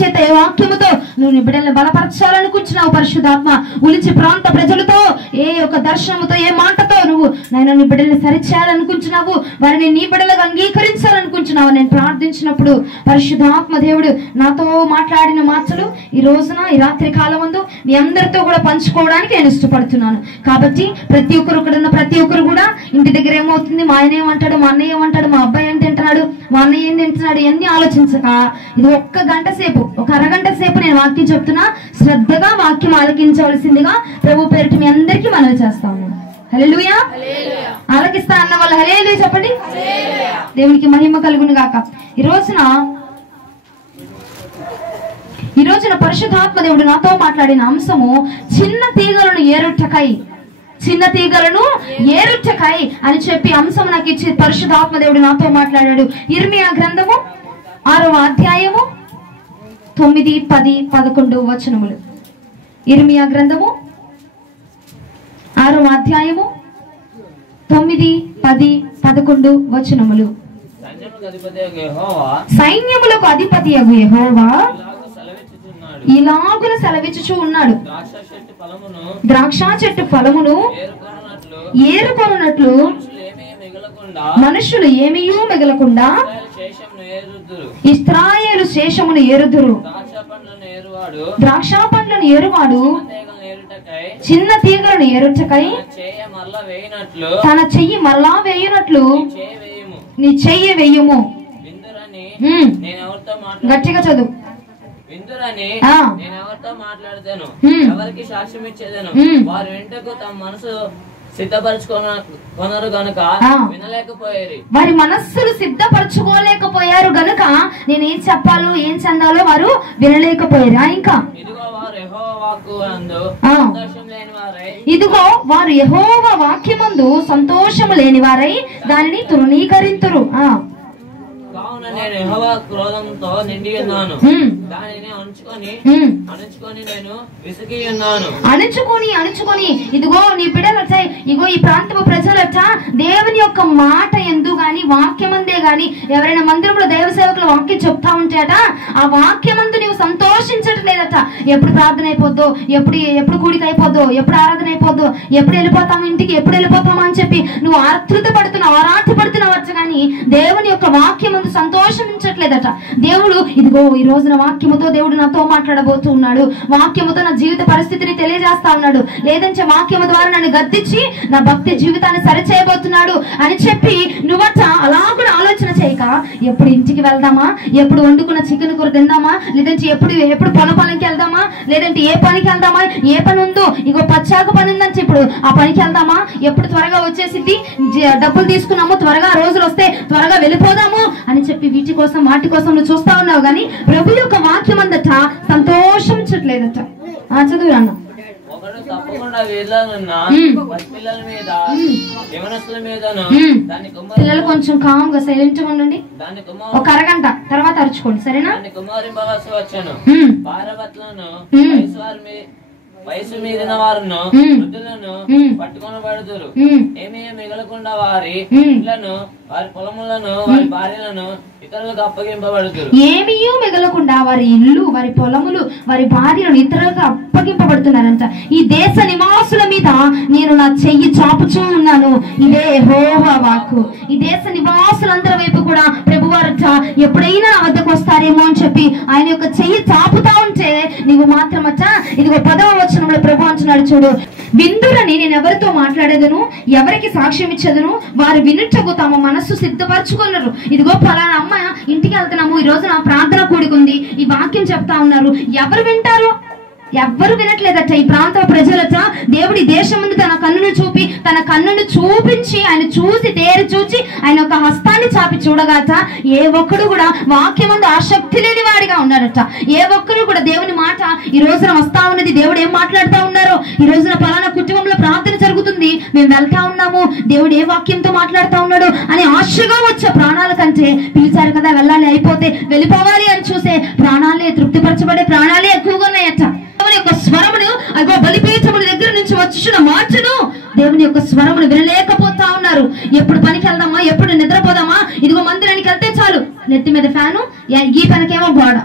చేత ఏ వాక్యముతో నువ్వు నీ బిడ్డల్ని బలపరచాలనుకుంటున్నావు పరిశుద్ధాత్మ. ఉలిచి ప్రాంత ప్రజలతో ఏ ఒక దర్శనముతో ఏ మాటతో నువ్వు నాయన నీ బిడ్డల్ని సరిచేయాలనుకుంటున్నావు, వారిని నీ బిడ్డలుగా అంగీకరించాలనుకుంటున్నావు. నేను ప్రార్థించినప్పుడు పరిశుద్ధాత్మ దేవుడు నాతో మాట్లాడిన మాటలు ఈ రోజున ఈ రాత్రి కాలం ముందు మీ అందరితో కూడా పంచుకోవడానికి నేను ఇష్టపడుతున్నాను. కాబట్టి ప్రతి ఒక్కరు ఇక్కడ ఉన్న ప్రతి ఒక్కరు కూడా ఇంటి దగ్గర ఏమవుతుంది, మా ఆయన ఏమంటాడు, మా అన్నయ్య ఏమంటాడు, మా అబ్బాయి ఏం తింటున్నాడు, మా అన్నయ్య ఏం తింటున్నాడు, ఇవన్నీ ఆలోచించక ఇది ఒక్క గంట సేపు, ఒక అరగంట సేపు నేను వాక్యం చెప్తున్నా, శ్రద్ధగా వాక్యం ఆలకించవలసిందిగా ప్రభు పేరిట మీ అందరికీ మనవి చేస్తా ఉన్నాను. హల్లెలూయా. ఆలకిస్తా అన్న వాళ్ళు హల్లెలూయా చెప్పండి. దేవునికి మహిమ కలుగును గాక. ఈ రోజున పరిశుద్ధాత్మ దేవుడు నాతో మాట్లాడిన అంశము చిన్న తీగలను ఏరుటకై అని చెప్పి అంశం నాకు ఇచ్చి పరిశుద్ధాత్మ దేవుడు నాతో మాట్లాడాడు. ఇర్మియా గ్రంథము 6వ అధ్యాయము 9, 10, 11 వచనములు. ఇర్మియా గ్రంథము 6వ అధ్యాయము 9, 10, 11 వచనములు. సైన్యములకు అధిపతియగు యెహోవా ఇలాగున సెలవిచ్చుచూ ఉన్నాడు, ద్రాక్ష చెట్టు ఫలమును ఏరుకొనున్నట్లు మనుషులు ఏమీయూ మిగలకుండా ఇశ్రాయేలు శేషమును ఏరుదురు. ద్రాక్ష పండ్లను ఏరువాడు చిన్న తీగలను ఏరుటకై తన చెయ్యి మరలా వేయునట్లు నీ చెయ్యి వేయుము. గట్టిగా చదువు. నేను ఎవరితో మాట్లాడతాను, ఎవరికి సాక్ష్యం ఇచ్చేదాను, వారి వెంటకు తమ మనసు సిద్ధపరచుకొనరు గనుక వినలేకపోయారు. వారి మనస్సులు సిద్ధపరచుకోలేకపోయారు గనుక నేనేం చెప్పాలో ఏం చెందాలో వారు వినలేకపోయారు. ఇంకా ఇదిగో వారు యెహోవా వాక్యమందు సంతోషం లేని వారై, ఇదిగో వారు యెహోవా వాక్యమందు సంతోషము లేని వారై దానిని తృణీకరింతురు. కావున నేను యెహోవా క్రోధంతో నిండి ఉన్నాను, దానిని అణుచుకొని నేను విసిగి ఉన్నాను. అణుచుకొని ఇదిగో నీ బిడ్డలట, ఇగో ఈ ప్రాంతపు ప్రజలట దేవుని యొక్క మాట ఎందు గాని వాక్యమందే గాని ఎవరైనా మందిరంలో దైవ సేవకులు వాక్యం చెప్తా ఉంటేట ఆ వాక్యమందు నీవు సంతోషించట్లేదట. ఎప్పుడు ప్రార్థన అయిపోద్దో, ఎప్పుడు కూడిక అయిపోద్దో, ఎప్పుడు ఆరాధన అయిపోద్దో, ఎప్పుడు వెళ్ళిపోతాము ఇంటికి, ఎప్పుడు వెళ్ళిపోతామా అని చెప్పి నువ్వు ఆతృత పడుతున్నావు, ఆరాధన పడుతున్నావచ్చు. కానీ దేవుని యొక్క వాక్యమందు సంతోషించట్లేదట. దేవుడు ఇదిగో ఈ రోజున వాక్యముతో దేవుడు నాతో మాట్లాడబోతూ ఉన్నాడు, వాక్యముతో నా జీవిత పరిస్థితిని తెలియజేస్తా ఉన్నాడు, లేదంటే వాక్యము ద్వారా నన్ను గద్దించి నా భక్తి జీవితాన్ని సరిచేయబోతున్నాడు అని చెప్పి నువ్వట అలా కూడా ఆలోచన చేయక ఎప్పుడు ఇంటికి వెళ్దామా, ఎప్పుడు వండుకున్న చికెన్ కూర తిందామా, లేదంటే ఎప్పుడు పొలంకి వెళ్దామా, లేదంటే ఏ పనికి వెళ్దామా, ఏ పని ఉందో ఇగో పచ్చాకు పని ఉందని ఇప్పుడు ఆ పనికి వెళ్దామా, ఎప్పుడు త్వరగా వచ్చేసింది, డబ్బులు తీసుకున్నాము, త్వరగా రోజులు వస్తే త్వరగా వెళ్ళిపోదాము అని చెప్పి వాటి కోసం నువ్వు చూస్తా ఉన్నావు. కానీ ప్రభు యొక్క వాక్యం అందట సంతోషించట్లేదట. చదువు అన్న. ఒకడు తప్పకుండా వీళ్ళనున్నా పిల్లల మీద యవనస్తుల మీదను పిల్లలు కొంచెం కామ్ గా సైలెంట్ గా ఉండండి, ఒక అరగంట తర్వాత అరుచుకోండి, సరేనా? కుమారింపవలసి వచ్చాను. భార్యాభర్తలను వయసు మీరిన వారును వృద్ధులను పట్టుకొనబడుదురు. ఏమీ మిగలకుండా వారి ఇళ్లను, వారి పొలములను, వారి భార్యలను ఇతరులకు అప్పగింపబడుదురు. ఏమీ మిగలకుండా వారి ఇల్లు, వారి పొలములు, వారి భార్యలను ఇతరులకు అప్పగింపబడుతున్నారంట. ఈ దేశ నివాసుల మీద నేను నా చెయ్యి చాపుచూ ఉన్నాను. ఇదే యెహోవా వాక్కు. ఈ దేశ నివాసులందరి వైపు కూడా ప్రభువారట ఎప్పుడైనా నా వద్దకు వస్తారేమో అని చెప్పి ఆయన యొక్క చెయ్యి చాపుతా ఉంటే నీవు మాత్రమట ఇదిగో 10వ వచనంలో ప్రభు అంటున్నాడు చూడు, విందురని నేను ఎవరితో మాట్లాడేదను, ఎవరికి సాక్ష్యం ఇచ్చేదను, వారు వినుటకు తమ మనస్సు సిద్ధపరచుకున్నారు. ఇదిగో పలానా అమ్మ ఇంటికి వెళ్తున్నాము, ఈ రోజు నా ప్రార్థన కూడుకుంది, ఈ వాక్యం చెప్తా ఉన్నారు, ఎవరు వింటారు? ఎవ్వరు వినట్లేదట. ఈ ప్రాంత ప్రజలట దేవుడి దేశం ముందు తన కన్నును చూపించి ఆయన చూసి తేరి చూచి ఆయన ఒక హస్తాన్ని చాపి చూడగాట ఏ ఒక్కడు కూడా వాక్యం ముందు ఆసక్తి లేని వాడిగా ఉన్నాడట. ఏ ఒక్కరు కూడా దేవుని మాట ఈ రోజున వస్తా ఉన్నది, దేవుడు ఏం మాట్లాడుతూ ఉన్నారో, ఈ రోజున పలానా కుటుంబంలో ప్రార్థన జరుగుతుంది, మేము వెళ్తా ఉన్నాము, దేవుడు ఏ వాక్యంతో మాట్లాడుతూ ఉన్నాడు అని ఆశగా వచ్చే ప్రాణాల కంటే పిలిచారు కదా వెళ్ళాలి, అయిపోతే వెళ్ళిపోవాలి అని చూసే ప్రాణాలే, తృప్తిపరచబడే ప్రాణాలే ఎక్కువగా ఉన్నాయట. దేవుని యొక్క స్వరమును అగో బలిపీఠముల దగ్గర నుంచి వచ్చిన మాటను దేవుని యొక్క స్వరమును వినలేకపోతా ఉన్నారు. ఎప్పుడు పనికి వెళ్దామా, ఎప్పుడు నిద్రపోదామా, ఇదిగో మందిరానికి వెళ్తే చాలు నెత్తి మీద ఫ్యాను, ఈ పనికేమో గోడ,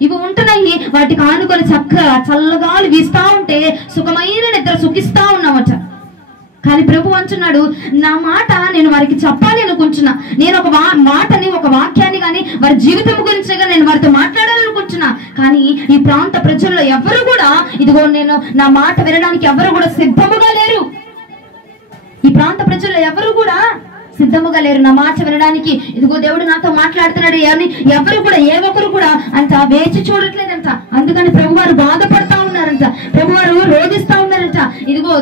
ఇవి ఉంటున్నాయి, వాటికి ఆనుకొని చక్కగా చల్లగాలు వీస్తా ఉంటే సుఖమైన నిద్ర సుఖిస్తా ఉన్నామట. కానీ ప్రభు అంటున్నాడు, నా మాట నేను వారికి చెప్పాలి అనుకుంటున్నా, నేను ఒక మాటని ఒక వాక్యాన్ని కానీ వారి జీవితం గురించి నేను వారితో మాట్లాడాలనుకుంటున్నా. కానీ ఈ ప్రాంత ప్రజల్లో ఎవరు కూడా ఇదిగో నేను నా మాట వినడానికి ఎవరు కూడా సిద్ధముగా లేరు. ఈ ప్రాంత ప్రజల్లో ఎవరు కూడా సిద్ధముగా లేరు నా మాట వినడానికి. ఇదిగో దేవుడు నాతో మాట్లాడుతున్నాడు అని ఎవరు కూడా ఏ ఒక్కరు కూడా అంత వేచి చూడట్లేదంట. అందుకని ప్రభువారు బాధపడతా ఉన్నారంట, ప్రభువారు రోధిస్తా ఉన్నారంట. ఇదిగో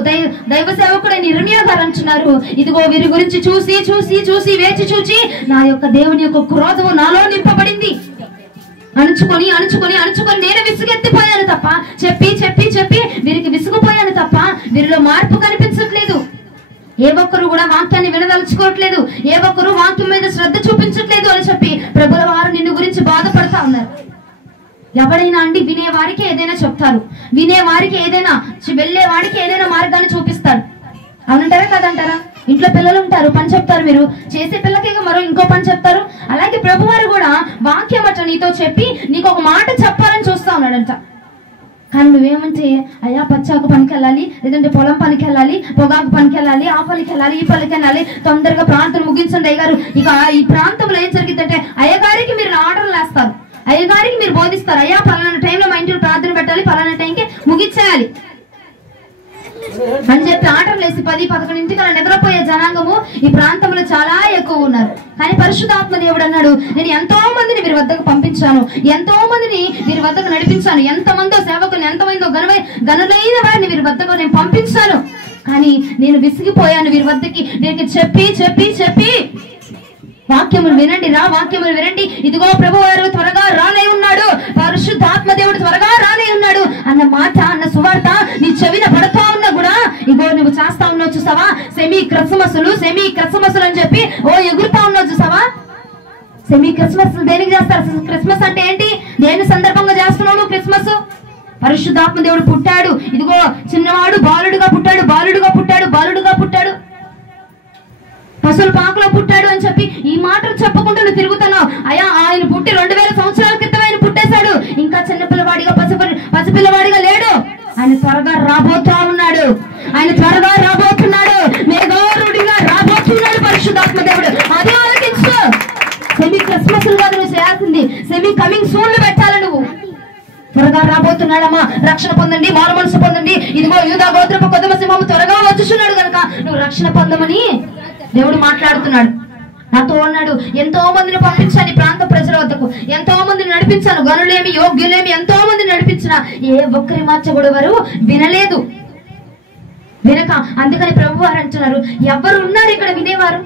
దైవ సేవకుడైన ఇర్మియా గారు అంటున్నారు, ఇదిగో వీరి గురించి చూసి చూసి చూసి వేచి చూచి నా యొక్క దేవుని యొక్క క్రోధము నాలో నింపబడింది. అణుచుకొని అణుచుకొని అణుచుకొని నేను విసుగెత్తిపోయాను తప్ప, చెప్పి చెప్పి చెప్పి వీరికి విసుగుపోయాను తప్ప వీరిలో మార్పు కనిపించట్లేదు. ఏ ఒక్కరు కూడా వాక్యాన్ని వినదలుచుకోవట్లేదు, ఏ ఒక్కరు వాక్యం మీద శ్రద్ధ చూపించట్లేదు అని చెప్పి ప్రభుల వారు నిన్ను గురించి బాధపడతా ఉన్నారు. ఎవడైనా అండి వినేవారికి ఏదైనా చెప్తారు, వినేవారికి ఏదైనా వెళ్ళే వాడికి ఏదైనా మార్గాన్ని చూపిస్తాడు. అవునంటారా కదంటారా? ఇంట్లో పిల్లలు ఉంటారు, పని చెప్తారు, మీరు చేసే పిల్లకి మరో ఇంకో పని చెప్తారు. అలాగే ప్రభువారు కూడా వాక్యం అట్లా నీతో చెప్పి నీకు ఒక మాట చెప్పాలని చూస్తా ఉన్నాడంట. కానీ నువ్వేమంటే అయ్యా పచ్చాకు పనికి వెళ్ళాలి, లేదంటే పొలం పనికి వెళ్ళాలి, పొగాకు పనికి వెళ్ళాలి, ఆ పనికి వెళ్ళాలి, ఈ పనికి వెళ్ళాలి, తొందరగా ప్రాంతం ముగించండి అయ్యగారు. ఇక ఈ ప్రాంతంలో ఏం జరిగిందంటే అయ్యగారికి మీరు ఆర్డర్లు వేస్తారు, అయ్యగారికి మీరు బోధిస్తారు, అయ్యా పలానా టైంలో మా ఇంటిలో ప్రార్థన పెట్టాలి, పలానా టైంకి ముగించేయాలి అని చెప్పి ఆర్డర్లు వేసి 10-11 అలా నిద్రపోయే జనాంగము ఈ ప్రాంతంలో చాలా ఎక్కువ ఉన్నారు. కానీ పరిశుద్ధాత్మ దేవుడు అన్నాడు, నేను ఎంతో మందిని వీరి వద్దకు పంపించాను, ఎంతో మందిని వీరి వద్దకు నడిపించాను, ఎంతమందో సేవకులు ఎంతమందో గనులైన వారిని వీరి వద్దకు నేను పంపించాను. కానీ నేను విసిగిపోయాను వీరి వద్దకి, వీరికి చెప్పి చెప్పి చెప్పి వాక్యములు వినండి రా, వాక్యములు వినండి, ఇదిగో ప్రభువారు త్వరగా రానే ఉన్నాడు, పరిశుద్ధాత్మ దేవుడు త్వరగా రానే ఉన్నాడు అన్న మాట, అన్న సువార్త నీ చెవిన పడతా ఉన్నా కూడా ఇగో నువ్వు చేస్తా ఉన్నావు చూసావా, సెమీ క్రిస్మస్లు అని చెప్పి ఓ ఎగురుతా ఉన్నావు చూసావా. సెమీ క్రిస్మస్ దేనికి చేస్తారు? క్రిస్మస్ అంటే ఏంటి? దేని సందర్భంగా చేస్తున్నావు క్రిస్మస్? పరిశుద్ధాత్మ దేవుడు పుట్టాడు, ఇదిగో చిన్నవాడు బాలుడుగా పుట్టాడు, బాలుడుగా పుట్టాడు, పశువుల పాకలో పుట్టాడు అని చెప్పి ఈ మాటలు చెప్పకుండా నువ్వు తిరుగుతున్నావు. అయ్యా ఆయన పుట్టి 2000 సంవత్సరాల క్రితం ఆయన పుట్టేశాడు, ఇంకా చిన్నపిల్లవాడిగా పసిపిల్లవాడిగా లేడు, ఆయన త్వరగా రాబోతా ఉన్నాడు, ఆయన త్వరగా రాబోతున్నాడు, మేఘారుడిగా రాబోతున్నాడు పరిశుద్ధాత్మ దేవుడు. అదే ఆలోచించు. సెమీ క్రిస్మస్ కాదు నువ్వు చేయాల్సింది, సెమీ కమింగ్ సూన్ పెట్టాలి. నువ్వు త్వరగా రాబోతున్నాడమ్మా, రక్షణ పొందండి, మారు మనసు పొందండి, ఇదిగో యూదా గోత్రపు కొదమ సింహము త్వరగా వచ్చుచున్నాడు కనుక నువ్వు రక్షణ పొందమని దేవుడు మాట్లాడుతున్నాడు. నాతో అన్నాడు, ఎంతో మందిని పంపించాను ఈ ప్రాంత ప్రజల వద్దకు, ఎంతో మందిని నడిపించాను, గనులేమి యోగ్యులేమి ఎంతో మందిని నడిపించిన ఏ ఒక్కరి మాట కూడా వారు వినలేదు, వినక. అందుకని ప్రభు వారు అంటున్నారు, ఎవరు ఉన్నారు ఇక్కడ వినేవారు?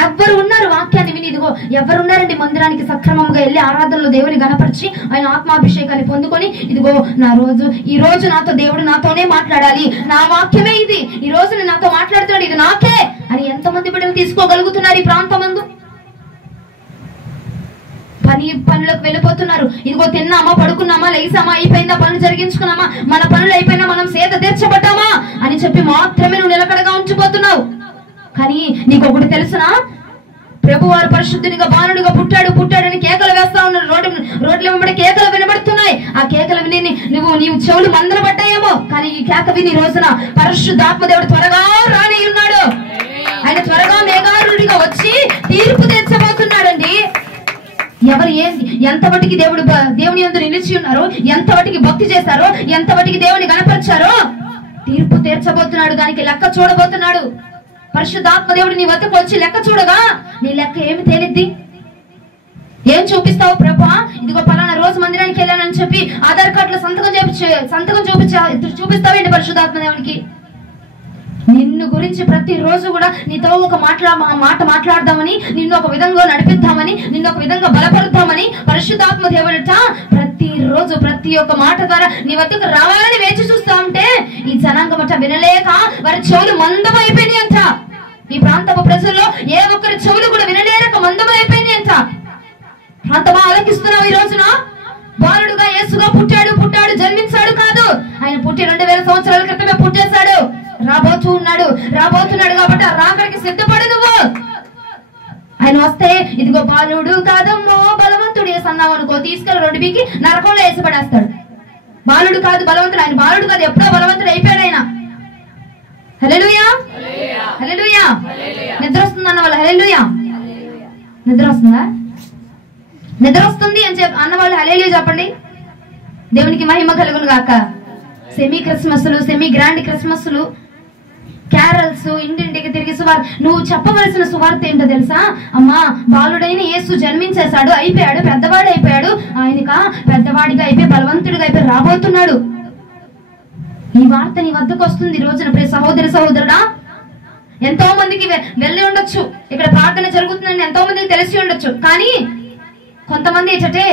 ఎవరు ఉన్నారు వాక్యాన్ని విని? ఇదిగో ఎవరున్నారండి మందిరానికి సక్రమంగా వెళ్ళి ఆరాధనలో దేవుని గణపరిచి ఆయన ఆత్మాభిషేకాన్ని పొందుకొని ఇదిగో ఈ రోజు నాతో దేవుడు నాతోనే మాట్లాడాలి, నా వాక్యమే ఇది, ఈ రోజు నేను నాతో మాట్లాడుతున్నాడు, ఇది నాకే అని ఎంతమంది బిడ్డలు తీసుకోగలుగుతున్నారు ఈ ప్రాంతమందు? పనులకు వెళ్ళిపోతున్నారు. ఇదిగో తిన్నామా, పడుకున్నామా, లేసామా, అయిపోయిందా, పనులు జరిగించుకున్నామా, మన పనులు అయిపోయినా, మనం సేద తీర్చబడ్డామా అని చెప్పి మాత్రమే నువ్వు నిలకడగా ఉంచిపోతున్నావు. కానీ నీకు ఒకటి తెలుసునా? ప్రభువారు పరిశుద్ధునిగా బాలుడిగా పుట్టాడని కేకలు వేస్తా ఉన్నారు, రోడ్ల వెంబడి కేకలు వినబడుతున్నాయి. ఆ కేకలు విని నీవు చెవులు మందన పడ్డాయేమో, కానీ ఈ కేక విని రోజున పరిశుద్ధాత్మ దేవుడు త్వరగా రాని ఉన్నాడు, ఆయన త్వరగా మేఘారుడిగా వచ్చి తీర్పు తీర్చబోతున్నాడండి. ఎవరు ఎంతవటికి దేవుని యందు నిలిచి ఉన్నారో, ఎంతవటికి భక్తి చేశారో, ఎంతవటికి దేవుని గణపరిచారో తీర్పు తీర్చబోతున్నాడు, దానికి లెక్క చూడబోతున్నాడు. పరిశుద్ధాత్మ దేవుడు నీ వద్దకు వచ్చి లెక్క చూడగా నీ లెక్క ఏమి తేలిద్ది? ఏం చూపిస్తావు? ప్రభా ఇదిగో పలానా రోజు మందిరానికి వెళ్ళానని చెప్పి ఆధార్ కార్డులో సంతకం చూపిస్తావేంటి పరిశుద్ధాత్మ దేవునికి? నిన్ను గురించి ప్రతిరోజు కూడా నీతో ఒక మాట మాట్లాడదామని, నిన్ను ఒక విధంగా నడిపిద్దామని, నిన్ను ఒక విధంగా బలపరుద్దామని పరిశుద్ధాత్మ దేవుడట ప్రతిరోజు ప్రతి ఒక్క మాట ద్వారా నీ వద్దకు రావాలని వేచి చూస్తా ఉంటే ఈ జనాంగం అట వినలేక వారి చెవులు మందమైపోయినాయి అంట. ఈ ప్రాంతపు ప్రజల్లో ఏ ఒక్కరి చెవులు కూడా వినలేక మందమైపోయినాయి అంట. ప్రాంతమా ఆలకిస్తున్నావు ఈ రోజున? బాలుడుగా యేసుగా పుట్టాడు, జన్మించాడు కాదు, ఆయన పుట్టి 2000 సంవత్సరాల క్రితమే పుట్టేశాడు. రాబోతున్నాడు కాబట్టి ఆ రాకడికి సిద్ధపడు నువ్వు. ఆయన వస్తే ఇదిగో బాలుడు కాదమ్మో బలవంతుడు జీసస్ అన్నావు అనుకో, తీసుకెళ్ళి రోడ్డు బీకి నరకంలో వేసి పడేస్తాడు. బాలుడు కాదు బలవంతుడు, ఆయన బాలుడు కాదు, ఎప్పుడో బలవంతుడు అయిపోయాడు ఆయన. హల్లెలూయా, హల్లెలూయా. నిద్ర వస్తుంది అన్న వాళ్ళు హల్లెలూయా. నిద్ర వస్తుందా? నిద్ర వస్తుంది అని అన్నవాళ్ళు హల్లెలూయా చెప్పండి. దేవునికి మహిమ కలుగును గాక. సెమీ క్రిస్మస్లు, సెమీ గ్రాండ్ క్రిస్మస్లు, క్యారల్స్, ఇంటింటికి తిరిగి సువార్త. నువ్వు చెప్పవలసిన సువార్త ఏంటో తెలుసా? అమ్మా, బాలుడైన యేసు జన్మించేశాడు, అయిపోయాడు, పెద్దవాడు అయిపోయాడు, ఆయనక పెద్దవాడిగా అయిపోయి బలవంతుడిగా అయిపోయి రాబోతున్నాడు. ఈ వార్త నీ వద్దకు వస్తుంది ఈ రోజున. ప్రియ సహోదరి సహోదరుడా, ఎంతో మందికి వెళ్ళి ఉండొచ్చు, ఇక్కడ ప్రార్థన జరుగుతుందని ఎంతో మందికి తెలిసి ఉండొచ్చు. కానీ కొంతమంది ఏంటంటే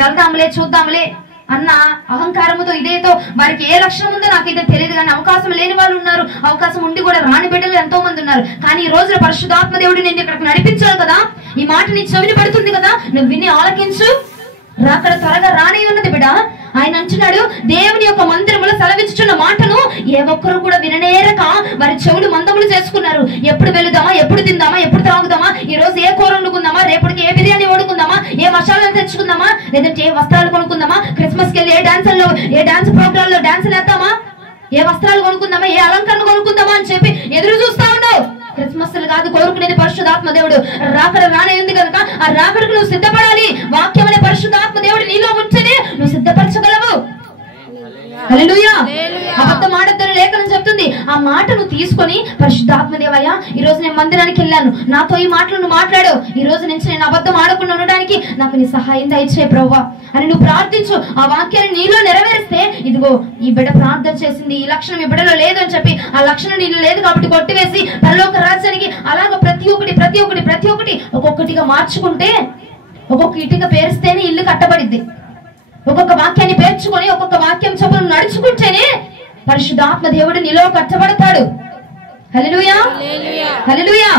వెళ్దాంలే చూద్దాంలే అన్న అహంకారముతో, ఇదేతో వారికి ఏ లక్ష్యం ఉందో నాకైతే తెలియదు, కానీ అవకాశం లేని వాళ్ళు ఉన్నారు, అవకాశం ఉండి కూడా రాని బిడ్డలు ఎంతో మంది ఉన్నారు. కానీ ఈ రోజున పరిశుద్ధాత్మ దేవుడు నేను ఇక్కడికి నడిపించాడు కదా, ఈ మాట నీ చెవిని పడుతుంది కదా, నువ్వు విని ఆలకించు. అక్కడ త్వరగా రాని ఉన్నది బిడ్డ. ఆయన అంటున్నాడు, దేవుని యొక్క మందిరములో సెలవిచ్చుచున్న మాటను ఏ ఒక్కరు కూడా విననేరక వారి చెవులు మందములు చేసుకున్నారు. ఎప్పుడు వెళుదామా, ఎప్పుడు తిందామా, ఎప్పుడు త్రాగుదామా, ఈ రోజు ఏ కూర వండుకుందామా, రేపటికి ఏ బిర్యానీ వండుకుందామా, ఏ మసాలాలు తెచ్చుకుందామా, లేదంటే ఏ వస్త్రాలు కొనుక్కుందామా, క్రిస్మస్ కి వెళ్ళి ఏ డాన్స్ ప్రోగ్రామ్ లో డాన్స్ వేద్దామా, ఏ వస్త్రాలు కొనుక్కుందామా, ఏ అలంకరణ కొనుక్కుందామా అని చెప్పి ఎదురు చూస్తా ఉన్నావు. క్రిస్మస్ కాదు కోరుకునేది పరిశుద్ధాత్మ దేవుడు. రాకడ రానే ఉంది కనుక ఆ రాకడకు నువ్వు సిద్ధపడాలి. వాక్యం అనే పరిశుద్ధాత్మ దేవుడు నీలో ఉంటేనే నువ్వు సిద్ధపరచగలవు. హల్లెలూయా. అబద్ధం ఆడొద్దని లేఖనం చెప్తుంది. ఆ మాటను తీసుకొని పరిశుద్ధాత్మ దేవయ్య, ఈ రోజు నేను మందిరానికి వెళ్ళాను, నాతో ఈ మాటలు నువ్వు మాట్లాడు, ఈ రోజు నుంచి నేను అబద్ధం ఆడకుండా ఉండడానికి నాకు నీ సహాయం దయచేయి ప్రభువా అని నువ్వు ప్రార్థించు. ఆ వాక్యాన్ని నీలో నెరవేరిస్తే, ఇదిగో ఈ బిడ్డ ప్రార్థన చేసింది, ఈ లక్షణం ఈ బిడ్డలో లేదు అని చెప్పి ఆ లక్షణం నీలో లేదు కాబట్టి కొట్టివేసి పరలోక రాజ్యానికి అలాగ ప్రతి ఒక్కటి ఒక్కొక్కటిగా మార్చుకుంటే, ఒక్కొక్క ఇటుక పేరుస్తేనే ఇల్లు కట్టబడిద్ది. ఒక్కొక్క వాక్యాన్ని పేర్చుకొని ఒక్కొక్క వాక్యం చొప్పున నడుచుకుంటేనే పరిశుద్ధాత్మ దేవుడు నీలో కట్టబడతాడు. హల్లెలూయా, హల్లెలూయా.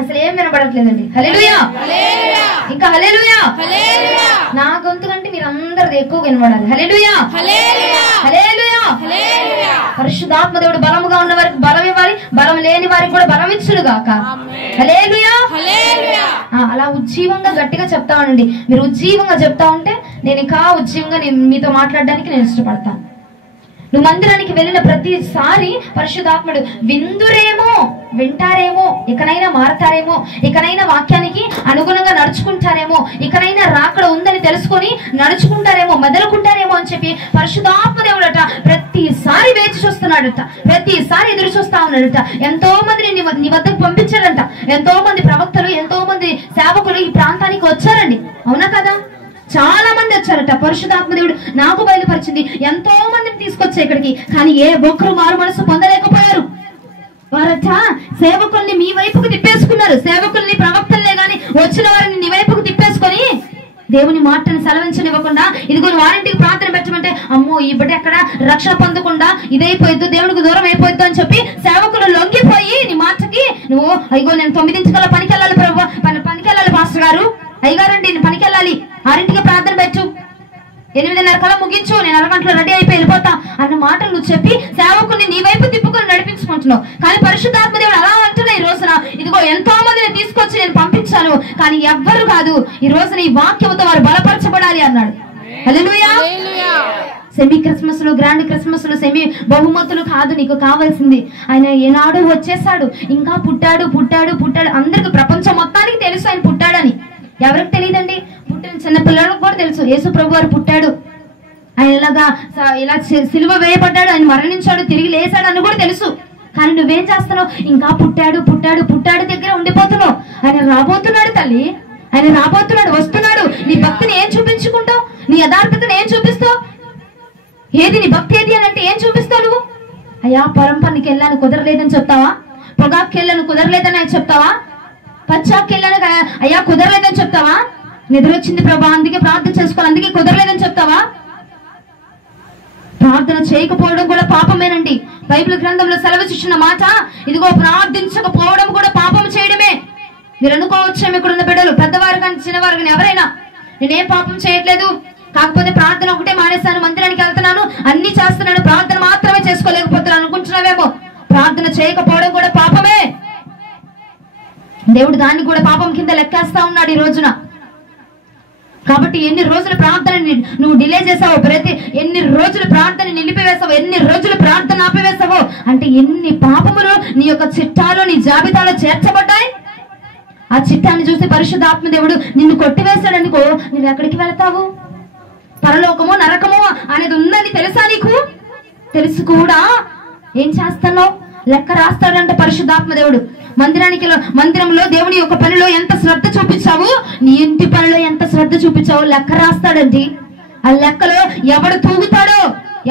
అసలు ఏం వినబడట్లేదండి. హల్లెలూయా, ఇంకా హల్లెలూయా. నా గొంతు కంటే మీరు అందరిది ఎక్కువ వినబడాలి. హల్లెలూయా, హల్లెలూయా. పరిశుద్ధాత్మ దేవుడు బలముగా ఉన్న వారికి బలం ఇవ్వాలి, బలం లేని వారికి కూడా బలం ఇచ్చును గాక. హల్లెలూయా. అలా ఉజ్జీవంగా గట్టిగా చెప్తా ఉండండి. మీరు ఉజ్జీవంగా చెప్తా ఉంటే నేను ఇంకా ఉజ్జీవంగా మీతో మాట్లాడడానికి నేను ఇష్టపడతాను. నువ్వు మందిరానికి వెళ్ళిన ప్రతిసారి పరిశుద్ధాత్ముడు విందురేమో, వింటారేమో, ఇకనైనా మారతారేమో, ఇకనైనా వాక్యానికి అనుగుణంగా నడుచుకుంటారేమో, ఇకనైనా రాకడ ఉందని తెలుసుకొని నడుచుకుంటారేమో, మెదలుకుంటారేమో అని చెప్పి పరిశుద్ధాత్మ దేవుడట ప్రతిసారి వేచి చూస్తున్నాడట, ప్రతిసారి ఎదురు చూస్తా ఉన్నాడట. ఎంతో మందిని నీ వద్దకు పంపించాడంట. ఎంతో మంది ప్రవక్తలు, ఎంతో మంది సేవకులు ఈ ప్రాంతానికి వచ్చారండి. అవునా కదా? చాలా మంది వచ్చారట. పరిశుద్ధాత్మ దేవుడు నాకు బయలుపరిచింది, ఎంతో మందిని తీసుకొచ్చా ఇక్కడికి, కానీ ఏ ఒక్కరు మారు మనసు పొందలేకపోయారు. వారట సేవకుల్ని మీ వైపుకు తిప్పేసుకున్నారు. సేవకుల్ని, ప్రవక్తలనే గాని వచ్చిన వారిని నీ వైపుకు తిప్పేసుకొని దేవుని మాటను సెలవించనివ్వకుండా, ఇదిగో వారింటికి ప్రార్థన పెట్టమంటే అమ్మో ఈ బిడ్డ ఎక్కడ రక్షణ పొందకుండా ఇదైపోయిద్దు, దేవునికి దూరం అయిపోయిద్దు అని చెప్పి సేవకులు లొంగిపోయి నీ మాటకి నువ్వు అయ్యో నేను 9 పనికి వెళ్ళాలి ప్రభు, పనికి వెళ్ళాలి పాస్టర్ గారు, అయ్యగారండి నేను పనికి వెళ్ళాలి, 6ంటికి ప్రార్థన పెట్టు, 8:30 కల్లా ముగించు, నేను 6 గంటలు రెడీ అయిపోయి వెళ్ళిపోతా అన్న మాటలు నువ్వు చెప్పి సేవకుని నీ వైపు తిప్పుకొని నడిపించుకుంటున్నావు. కానీ పరిశుద్ధాత్మ దేవుడు అలా అంటున్నా ఈ రోజున, ఇదిగో ఎంతో మందిని తీసుకొచ్చి నేను పంపించాను, కానీ ఎవ్వరు కాదు, ఈ రోజున ఈ వాక్యంతో వారు బలపరచబడాలి అన్నాడు. హల్లెలూయా. సెమీ క్రిస్మస్లు, గ్రాండ్ క్రిస్మస్లు, సెమీ బహుమతులు కాదు నీకు కావాల్సింది. ఆయన ఏనాడు వచ్చేసాడు, ఇంకా పుట్టాడు. అందరికి ప్రపంచం మొత్తానికి తెలుసు ఆయన పుట్టాడని. ఎవరికి తెలియదండి? పుట్టిన చిన్న పిల్లలకు కూడా తెలుసు యేసు ప్రభు వారు పుట్టాడు, ఆయన ఇలా సిలువ వేయబడ్డాడు, ఆయన మరణించాడు, తిరిగి లేచాడు అని కూడా తెలుసు. కానీ నువ్వేం చేస్తున్నావు? ఇంకా పుట్టాడు దగ్గర ఉండిపోతున్నావు. ఆయన రాబోతున్నాడు తల్లి, ఆయన రాబోతున్నాడు, వస్తున్నాడు. నీ భక్తిని ఏం చూపించుకుంటావు? నీ యథార్థతను ఏం చూపిస్తావు? ఏది నీ భక్తి ఏది అని అంటే ఏం చూపిస్తావు నువ్వు? అయ్యా పరంపనికి వెళ్ళాను కుదరలేదని చెప్తావా? పొగాకి వెళ్ళాను కుదరలేదని ఆయన చెప్తావా? పచ్చాకి వెళ్ళాను అయ్యా కుదరలేదని చెప్తావా? నిద్ర వచ్చింది ప్రభా అందుకే ప్రార్థన చేసుకోవాలి అందుకే కుదరలేదని చెప్తావా? ప్రార్థన చేయకపోవడం కూడా పాపమేనండి. బైబిల్ గ్రంథంలో సెలవిచ్చిన మాట, ఇదిగో ప్రార్థించకపోవడం కూడా పాపం చేయడమే. మీరు అనుకోవచ్చేమో ఇక్కడ ఉన్న బిడ్డలు, పెద్దవారు కానీ చిన్నవారు కానీ ఎవరైనా, నేనేం పాపం చేయట్లేదు, కాకపోతే ప్రార్థన ఒకటే మానేస్తాను, మందిరానికి వెళ్తున్నాను, అన్ని చేస్తున్నాను, ప్రార్థన మాత్రమే చేసుకోలేకపోతున్నాను అనుకుంటున్నావేమో. ప్రార్థన చేయకపోవడం కూడా పాపమే. దేవుడు దాన్ని కూడా పాపం కింద లెక్కేస్తా ఉన్నాడు ఈ రోజున. కాబట్టి ఎన్ని రోజుల ప్రార్థనని నువ్వు డిలే చేసావో, ఎన్ని రోజుల ప్రార్థన నిలిపివేసావో, ఎన్ని రోజుల ప్రార్థన ఆపివేసావో అంటే ఎన్ని పాపములు నీ యొక్క చిట్టాలో, నీ జాబితాలో చేర్చబడ్డాయి. ఆ చిట్టాన్ని చూసి పరిశుద్ధాత్మదేవుడు నిన్ను కొట్టివేశాడనుకో, నువ్వు ఎక్కడికి వెళతావు? పరలోకము నరకము అనేది ఉందని తెలుసా నీకు? తెలుసు కూడా ఏం చేస్తున్నావు? లెక్క రాస్తాడంటే పరిశుద్ధాత్మదేవుడు. మందిరంలో దేవుని యొక్క పనిలో ఎంత శ్రద్ధ చూపించావు, నీ ఇంటి పనిలో ఎంత శ్రద్ధ చూపించావు లెక్క రాస్తాడండి. ఆ లెక్కలో ఎవడు తూగుతాడో,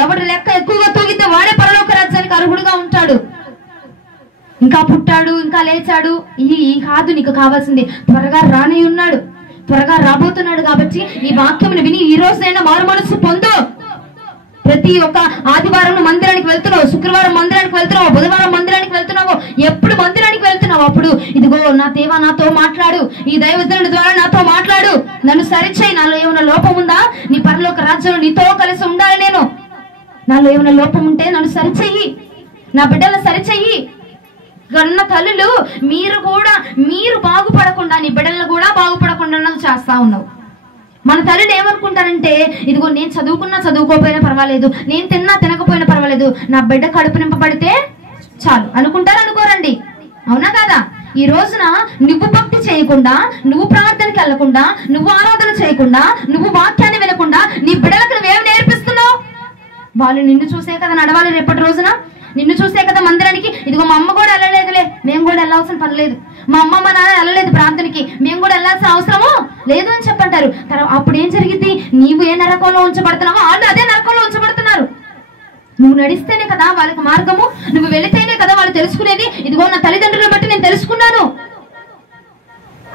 ఎవడు లెక్క ఎక్కువగా తూగితే వాడే పరలోక రాజ్యానికి అర్హుడుగా ఉంటాడు. ఇంకా పుట్టాడు, ఇంకా లేచాడు, ఇది కాదు నీకు కావాల్సింది. త్వరగా రానే ఉన్నాడు, త్వరగా రాబోతున్నాడు. కాబట్టి ఈ వాక్యమును విని ఈ రోజైనా మారు మనసు పొందు. ప్రతి ఒక్క ఆదివారం మందిరానికి వెళ్తున్నావు, శుక్రవారం మందిరానికి వెళ్తున్నావు, బుధవారం మందిరానికి వెళ్తున్నావు. ఎప్పుడు మందిరానికి వెళ్తున్నావు అప్పుడు ఇదిగో నా దేవా నాతో మాట్లాడు, ఈ దైవజనుడి ద్వారా నాతో మాట్లాడు, నన్ను సరిచేయి, నాలో ఏమైనా లోపం ఉందా, నీ పరలోక రాజ్యంలో నీతో కలిసి ఉండాలి నేను, నాలో ఏమైనా లోపం ఉంటే నన్ను సరిచెయ్యి, నా బిడ్డలను సరిచెయ్యి. కన్న తల్లులు మీరు బాగుపడకుండా నీ బిడ్డలను కూడా బాగుపడకుండా చేస్తా ఉన్నావు. మన తల్లిని ఏమనుకుంటారంటే, ఇదిగో నేను చదువుకున్నా చదువుకోపోయినా పర్వాలేదు, నేను తిన్నా తినకపోయినా పర్వాలేదు, నా బిడ్డ కడుపు నింపబడితే చాలు అనుకుంటారు. అనుకోరండి, అవునా కాదా? ఈ రోజున నువ్వు భక్తి చేయకుండా, నువ్వు ప్రార్థనకి వెళ్లకుండా, నువ్వు ఆరాధన చేయకుండా, నువ్వు వాక్యాన్ని వినకుండా నీ బిడ్డలకు నువ్వేం నేర్పిస్తున్నావు? వాళ్ళు నిన్ను చూసే కదా నడవాలి. రేపటి రోజున నిన్ను చూసే కదా మందిరానికి. ఇదిగో మా అమ్మ కూడా వెళ్ళలేదులే, మేము కూడా వెళ్ళాల్సిన పని లేదు, మా అమ్మ మా నాన్న వెళ్ళలేదు ప్రార్థనకి, మేము కూడా వెళ్ళాల్సిన అవసరము లేదు అని చెప్పంటారు. అప్పుడు ఏం జరిగింది? నీవు ఏ నరకంలో ఉంచబడుతున్నావో వాళ్ళు అదే నరకంలో ఉంచబడుతున్నారు. నువ్వు నడిస్తేనే కదా వాళ్ళకి మార్గము, నువ్వు వెళితేనే కదా వాళ్ళు తెలుసుకునేది. ఇదిగో నా తల్లిదండ్రులను బట్టి నేను తెలుసుకున్నాను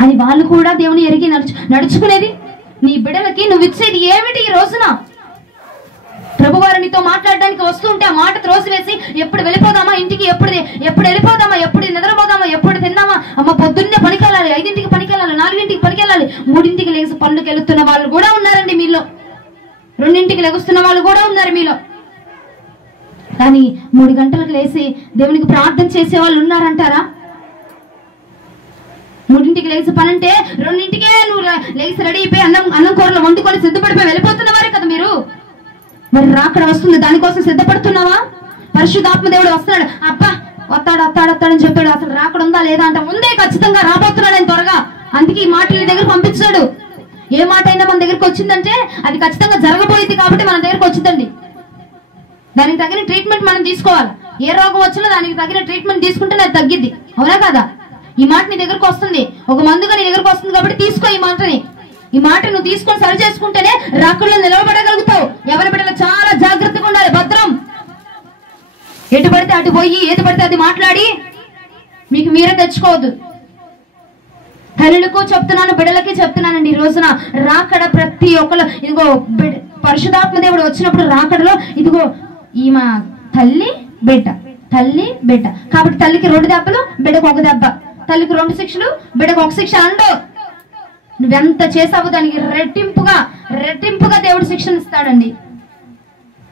అని వాళ్ళు కూడా దేవుని ఎరిగి నడుచుకునేది. నీ బిడ్డలకి నువ్వు ఇచ్చేది ఏమిటి ఈ రోజున? ప్రభువారినితో మాట్లాడడానికి వస్తూ ఉంటే ఆ మాట త్రోసివేసి ఎప్పుడు వెళ్ళిపోదామా ఇంటికి, ఎప్పుడు వెళ్ళిపోదామా, ఎప్పుడు నిద్రపోదామా, ఎప్పుడు తిందామా, అమ్మ పొద్దున్నే పనికెళ్ళాలి, 5ంటికి పనికెళ్ళాలి, 4ంటికి పనికెళ్ళాలి, 3ంటికి లేచి పనులకు వెళుతున్న వాళ్ళు కూడా ఉన్నారండి మీలో, 2ంటికి లెగుస్తున్న వాళ్ళు కూడా ఉన్నారు మీలో. కానీ 3 గంటలకు లేచి దేవునికి ప్రార్థన చేసే వాళ్ళు ఉన్నారంటారా? 3ంటికి లేచి పని అంటే 2ంటికే నువ్వు లేచి రెడీ అయిపోయి అన్నం కూరలు వండుకొని సిద్ధపడిపోయి వెళ్ళిపోతున్న వారే కదా మీరు. మరి రాకడ వస్తుంది, దానికోసం సిద్ధపడుతున్నావా? పరిశుద్ధాత్మ దేవుడు వస్తున్నాడు, అబ్బా వస్తాడని చెప్పాడు, అసలు రాకడ ఉందా లేదా అంటే ముందే ఖచ్చితంగా రాబోతున్నాడు ఆయన త్వరగా. అందుకే ఈ మాట నీ దగ్గర పంపించాడు. ఏ మాట అయినా మన దగ్గరికి వచ్చిందంటే అది ఖచ్చితంగా జరగబోయింది కాబట్టి మన దగ్గరకు వచ్చిందండి. దానికి తగిన ట్రీట్మెంట్ మనం తీసుకోవాలి. ఏ రోగం వచ్చినా దానికి తగిన ట్రీట్మెంట్ తీసుకుంటే అది తగ్గిద్ది, అవునా కదా? ఈ మాట నీ దగ్గరకు వస్తుంది, ఒక మందుగా నీ దగ్గరకు వస్తుంది కాబట్టి తీసుకో ఈ మాటని. ఈ మాట నువ్వు తీసుకొని సరి చేసుకుంటేనే రాకడలో నిలవబడగలుగుతావు. ఎవరి బిడ్డలు చాలా జాగ్రత్తగా ఉండాలి, భద్రం. ఎటు పడితే అటు పోయి ఏది పడితే అది మాట్లాడి మీకు మీరే తెచ్చుకోవద్దు. తల్లులకు చెప్తున్నాను, బిడ్డలకి చెప్తున్నానండి. ఈ రోజున రాకడ ప్రతి ఒక్కరు ఇదిగో పరిశుద్ధాత్మ దేవుడు వచ్చినప్పుడు రాకడలో ఇదిగో ఈమె తల్లి బిడ్డ కాబట్టి తల్లికి 2 దెబ్బలు, బిడ్డకు 1 దెబ్బ, తల్లికి 2 శిక్షలు, బిడ్డకు 1 శిక్ష అండు. నువ్వెంత చేసావు దానికి రెట్టింపుగా దేవుడు శిక్షణ ఇస్తాడండి.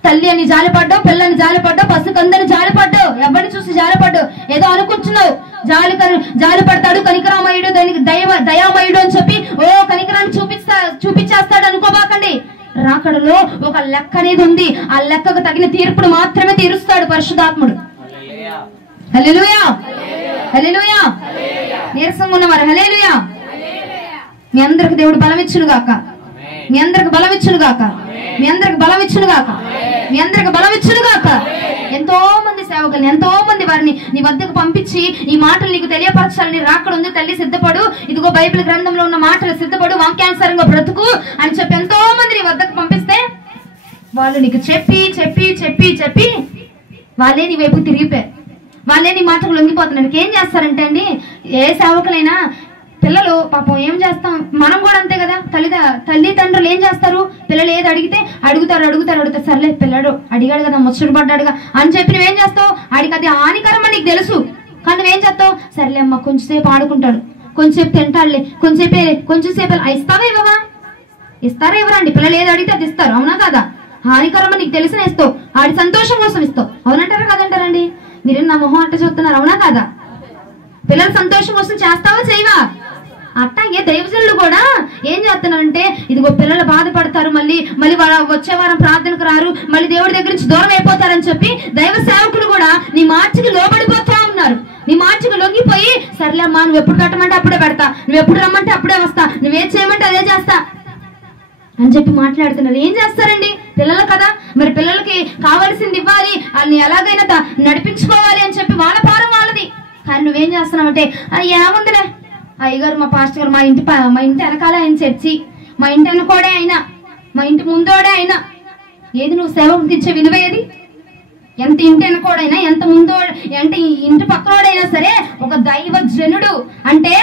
తల్లి అని జాలిపడ్డావు, పిల్లని జాలిపడ్డావు, పసుకందని జాలిపడ్డావు, ఎవరిని చూసి జాలిపడ్డావు, ఏదో అనుకుంటున్నావు. జాలిపడతాడు కనికరామయుడు, దానికి దయామయుడు అని చెప్పి కనికరాన్ని చూపించేస్తాడు అనుకోబాకండి. రాకడలో ఒక లెక్క అనేది ఉంది, ఆ లెక్కకు తగిన తీర్పును మాత్రమే తీరుస్తాడు పరిశుద్ధాత్ముడు. హల్లెలూయా, హల్లెలూయా. నీరసంగా ఉన్నవారు హల్లెలూయా. మీ అందరికి దేవుడు బలమిచ్చును గాక, మీ అందరికి బలమిచ్చును గాక, మీ అందరికి బలమిచ్చును గాక, మీ అందరికి బలమిచ్చును గాక. ఎంతో మంది సేవకుల్ని, ఎంతో మంది వారిని నీ వద్దకు పంపించి ఈ మాటలు నీకు తెలియపరచాలని, రాకడ ఉంది తల్లి సిద్ధపడు, ఇదిగో బైబిల్ గ్రంథంలో ఉన్న మాటలు సిద్ధపడు, వాక్యానుసారంగా బ్రతుకు అని చెప్పి ఎంతో మంది నీ వద్దకు పంపిస్తే వాళ్ళు నీకు చెప్పి చెప్పి చెప్పి చెప్పి వాళ్ళే నీ వైపు తిరిగిపోయారు, వాళ్ళే నీ మాటకు లొంగిపోతున్నారు. ఏం చేస్తారంటే అండి, ఏ సేవకులైనా పిల్లలు పాపం ఏం చేస్తాం, మనం కూడా అంతే కదా. తల్లిదండ్రులు ఏం చేస్తారు, పిల్లలు ఏది అడిగితే అడుగుతారు, సర్లే పిల్లడు అడిగాడు కదా, ముచ్చట పడ్డాడుగా అని చెప్పి నువ్వేం చేస్తావు, ఆడికి అది హానికరం అని నీకు తెలుసు, కానీ నువ్వేం చేస్తావు, సర్లే అమ్మ కొంచెంసేపు ఆడుకుంటాడు, కొంచెంసేపు తింటాడులే, కొంచెంసేపు ఇస్తారా ఇవ్వరండి. పిల్లలు ఏది అడిగితే అది ఇస్తారు, అవునా కదా? హానికరం అని నీకు తెలిసిన ఇస్తావు, ఆడి సంతోషం కోసం ఇస్తావు, అవునంటారా కదంటారండి? మీరు నా మొహం అట్ట చూస్తున్నారు, అవునా కదా? పిల్లల సంతోషం కోసం చేస్తావా చేయవా? అట్లాగే దైవజనులు కూడా ఏం చేస్తున్నారంటే, ఇదిగో పిల్లలు బాధపడతారు, మళ్ళీ వచ్చే వారం ప్రార్థనకు రారు, మళ్ళీ దేవుడి దగ్గర నుంచి దూరం అయిపోతారని చెప్పి దైవ సేవకులు కూడా నీ మార్చికి లోబడిపోతా ఉన్నారు. నీ మార్చికి లొంగిపోయి, సర్లే అమ్మా నువ్వు ఎప్పుడు పెట్టమంటే అప్పుడే పెడతా, నువ్వు ఎప్పుడు రమ్మంటే అప్పుడే వస్తా, నువ్వేం చేయమంటే అదే చేస్తా అని చెప్పి మాట్లాడుతున్నారు. ఏం చేస్తారండి? పిల్లలు కదా, మరి పిల్లలకి కావాల్సింది ఇవ్వాలి, వాళ్ళని ఎలాగైనా నడిపించుకోవాలి అని చెప్పి వాళ్ళ పారం వాళ్ళది. కానీ నువ్వేం చేస్తున్నావు అంటే, ఏముందిలే అయ్యగారు, మా పాస్టర్ గారు, మా ఇంటి వెనకాల ఆయన చర్చి, మా ఇంటి వెనకోడే అయినా, మా ఇంటి ముందోడే అయినా, ఏది నువ్వు సేవకు ఇచ్చే విలువ ఏది? ఎంత ఇంటి వెనకోడైనా, ఎంత ముందో, ఎంత ఇంటి పక్కనోడైనా సరే, ఒక దైవజనుడు అంటే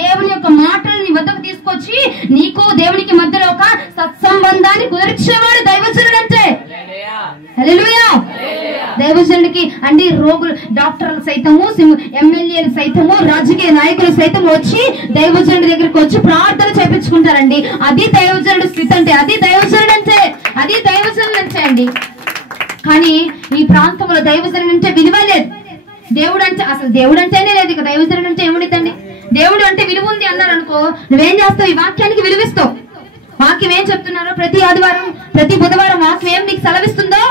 దేవుని యొక్క మాటలని వద్దకు తీసుకొచ్చి నీకు దేవునికి మధ్యలో ఒక సత్సంబంధాన్ని కుదిర్చేవాడు దైవజనుడు అంటే. హల్లెలూయా. దైవజనుడికి అంటే రోగులు, డాక్టర్లు సైతము, ఎమ్మెల్యేలు సైతము, రాజకీయ నాయకులు సైతం వచ్చి దైవజనుడి దగ్గరికి వచ్చి ప్రార్థన చేపించుకుంటారండి. అది దైవజనుడు స్థితి అంటే, అది దైవజనుడు అంటే, అది దైవజనుడు అంటే అండి. కానీ ఈ ప్రాంతంలో దైవజనుడు అంటే విలువ లేదు. దేవుడు అంటే అసలు దేవుడు అంటేనే లేదు. ఇక దైవజనుడు అంటే ఏముండిద్దండి? దేవుడు అంటే విలువ ఉంది అన్నారు అనుకో, నువ్వేం చేస్తావు? ఈ వాక్యానికి విలువిస్తావు. వాక్యం ఏం చెప్తున్నారో ప్రతి ఆదివారం, ప్రతి బుధవారం వాక్యం ఏం నీకు సెలవిస్తుందో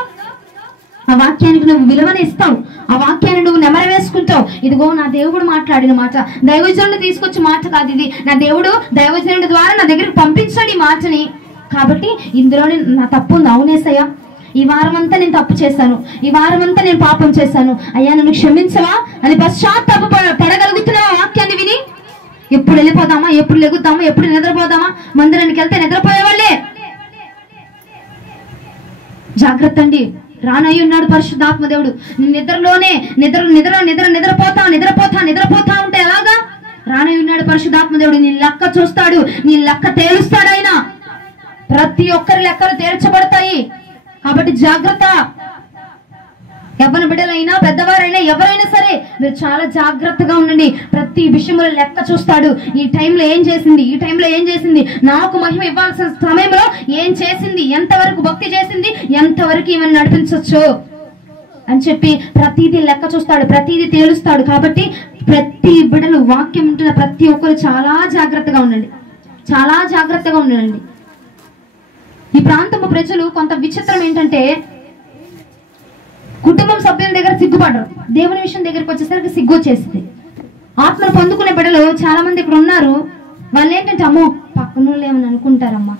ఆ వాక్యానికి నువ్వు విలువని ఇస్తావు. ఆ వాక్యాన్ని నువ్వు నెమర వేసుకుంటావు. ఇదిగో నా దేవుడు మాట్లాడిన మాట, దైవజనుడు తీసుకొచ్చి మాట కాదు ఇది, నా దేవుడు దైవజనుడి ద్వారా నా దగ్గరికి పంపించాడు ఈ మాటని. కాబట్టి ఇందులోనే నా తప్పు ఉంది. అవునేసయ్యా, ఈ వారం అంతా నేను తప్పు చేశాను, ఈ వారం అంతా నేను పాపం చేశాను, అయ్యా నన్ను క్షమించవా అని పశ్చాత్తాప పడగలుగుతున్నావా? వాక్యాన్ని విని ఎప్పుడు వెళ్ళిపోదామా, ఎప్పుడు లెగుద్దామా, ఎప్పుడు నిద్రపోదామా? మందిరానికి వెళ్తే నిద్రపోయేవాళ్ళే. జాగ్రత్త అండి, రానయ్య ఉన్నాడు పరిశుద్ధాత్మ దేవుడు. నిద్రలోనే నిద్రపోతా ఉంటే ఎలాగా? రానయ్య ఉన్నాడు పరిశుద్ధాత్మ దేవుడు. నీ లెక్క చూస్తాడు, నీ లెక్క తేలుస్తాడు ఆయన. ప్రతి ఒక్కరి లెక్కలు తేల్చబడతాయి. కాబట్టి జాగ్రత్త. యవ్వన బిడ్డలైనా పెద్దవారైనా ఎవరైనా సరే మీరు చాలా జాగ్రత్తగా ఉండండి. ప్రతి విషయంలో లెక్క చూస్తాడు. ఈ టైంలో ఏం చేసింది, ఈ టైంలో ఏం చేసింది, నాకు మహిమ ఇవ్వాల్సిన సమయంలో ఏం చేసింది, ఎంతవరకు భక్తి చేసింది, ఎంతవరకు ఈమెను నడిపించవచ్చు అని చెప్పి ప్రతిదీ లెక్క చూస్తాడు, ప్రతిదీ తేలుస్తాడు. కాబట్టి ప్రతి బిడ్డలు వాక్యం ఉంటున్న ప్రతి ఒక్కరు చాలా జాగ్రత్తగా ఉండండి, చాలా జాగ్రత్తగా ఉండండి. ఈ ప్రాంతపు ప్రజలు కొంత విచిత్రం ఏంటంటే, కుటుంబం సభ్యుల దగ్గర సిగ్గుపడరు, దేవుని విషయం దగ్గరికి వచ్చేసరికి సిగ్గు వచ్చేసింది. ఆత్మను పొందుకునే బిడ్డలు చాలా మంది ఇక్కడ ఉన్నారు. వాళ్ళు ఏంటంటే, అమ్మో పక్కనోళ్ళు ఏమని అనుకుంటారమ్మా,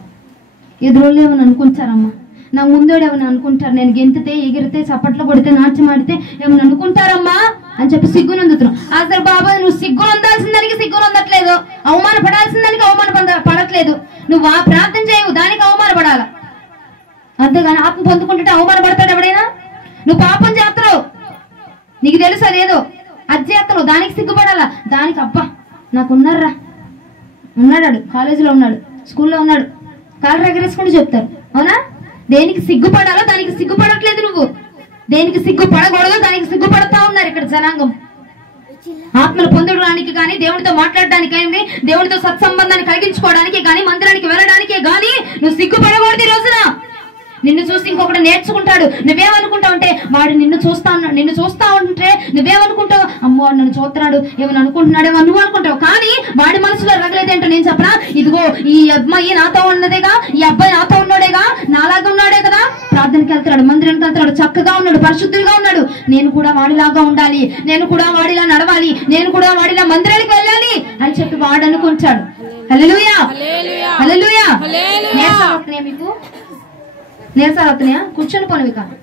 ఎదురోళ్ళు ఏమని అనుకుంటారమ్మా, నా ముందోడు ఏమని అనుకుంటారు, నేను గెంతితే ఎగిరితే చప్పట్లు కొడితే నాట్యం ఆడితే ఏమని అనుకుంటారమ్మా అని చెప్పి సిగ్గును అందుతున్నావు. అసలు బాబా నువ్వు సిగ్గు అందాల్సిన దానికి సిగ్గును అందట్లేదు, అవమానపడాల్సిన దానికి అవమానపడట్లేదు. నువ్వు ఆ ప్రార్థన చేయవు, దానికి అవమానపడాల. అంతేగాని ఆత్మ పొందుకుంటుంటే అవమానపడతాడు ఎవడైనా? నువ్వు పాపం చేస్తున్నావు, నీకు తెలుసు అదేదో అది చేస్తున్నావు, దానికి సిగ్గుపడాలా. దానికి అబ్బా నాకు ఉన్నారా, ఉన్నాడు, కాలేజీలో ఉన్నాడు, స్కూల్లో ఉన్నాడు, కాళ్ళు ఎగరేసుకుంటూ చెప్తారు. అవునా? దేనికి సిగ్గుపడాలో దానికి సిగ్గుపడట్లేదు. నువ్వు దేనికి సిగ్గుపడకూడదు దానికి సిగ్గుపడతా ఉన్నారు ఇక్కడ జనాంగం. ఆత్మను పొందడానికి కానీ, దేవుడితో మాట్లాడడానికి కానీ, దేవుడితో సత్సంబంధాన్ని కలిగించుకోవడానికి కానీ, మందిరానికి వెళ్ళడానికి కానీ నువ్వు సిగ్గుపడకూడదు. ఈ రోజున నిన్ను చూసి ఇంకొకటి నేర్చుకుంటాడు. నువ్వేమనుకుంటావు అంటే, వాడు నిన్ను చూస్తా ఉంటే నువ్వేమనుకుంటావు? అమ్మో నన్ను చూస్తున్నాడు ఏమని అనుకుంటున్నాడేమో నువ్వు అనుకుంటావు. కానీ వాడి మనసులో రగలేదేంటో నేను చెప్పనా? ఇదిగో ఈ అమ్మాయి నాతో ఉన్నదేగా, ఈ అబ్బాయి నాతో ఉన్నాడేగా, నాలాగా ఉన్నాడే కదా, ప్రార్థనకి వెళ్తున్నాడు, మందిరానికి వెళ్తున్నాడు, చక్కగా ఉన్నాడు, పరిశుద్ధుడిగా ఉన్నాడు, నేను కూడా వాడిలాగా ఉండాలి, నేను కూడా వాడిలా నడవాలి, నేను కూడా వాడిలా మందిరానికి వెళ్ళాలి అని చెప్పి వాడు అనుకుంటాడు. హల్లెలూయా, హల్లెలూయా. మీకు నేర్సాలు అవుతున్నాయా? కూర్చొని పోనివి కాదు,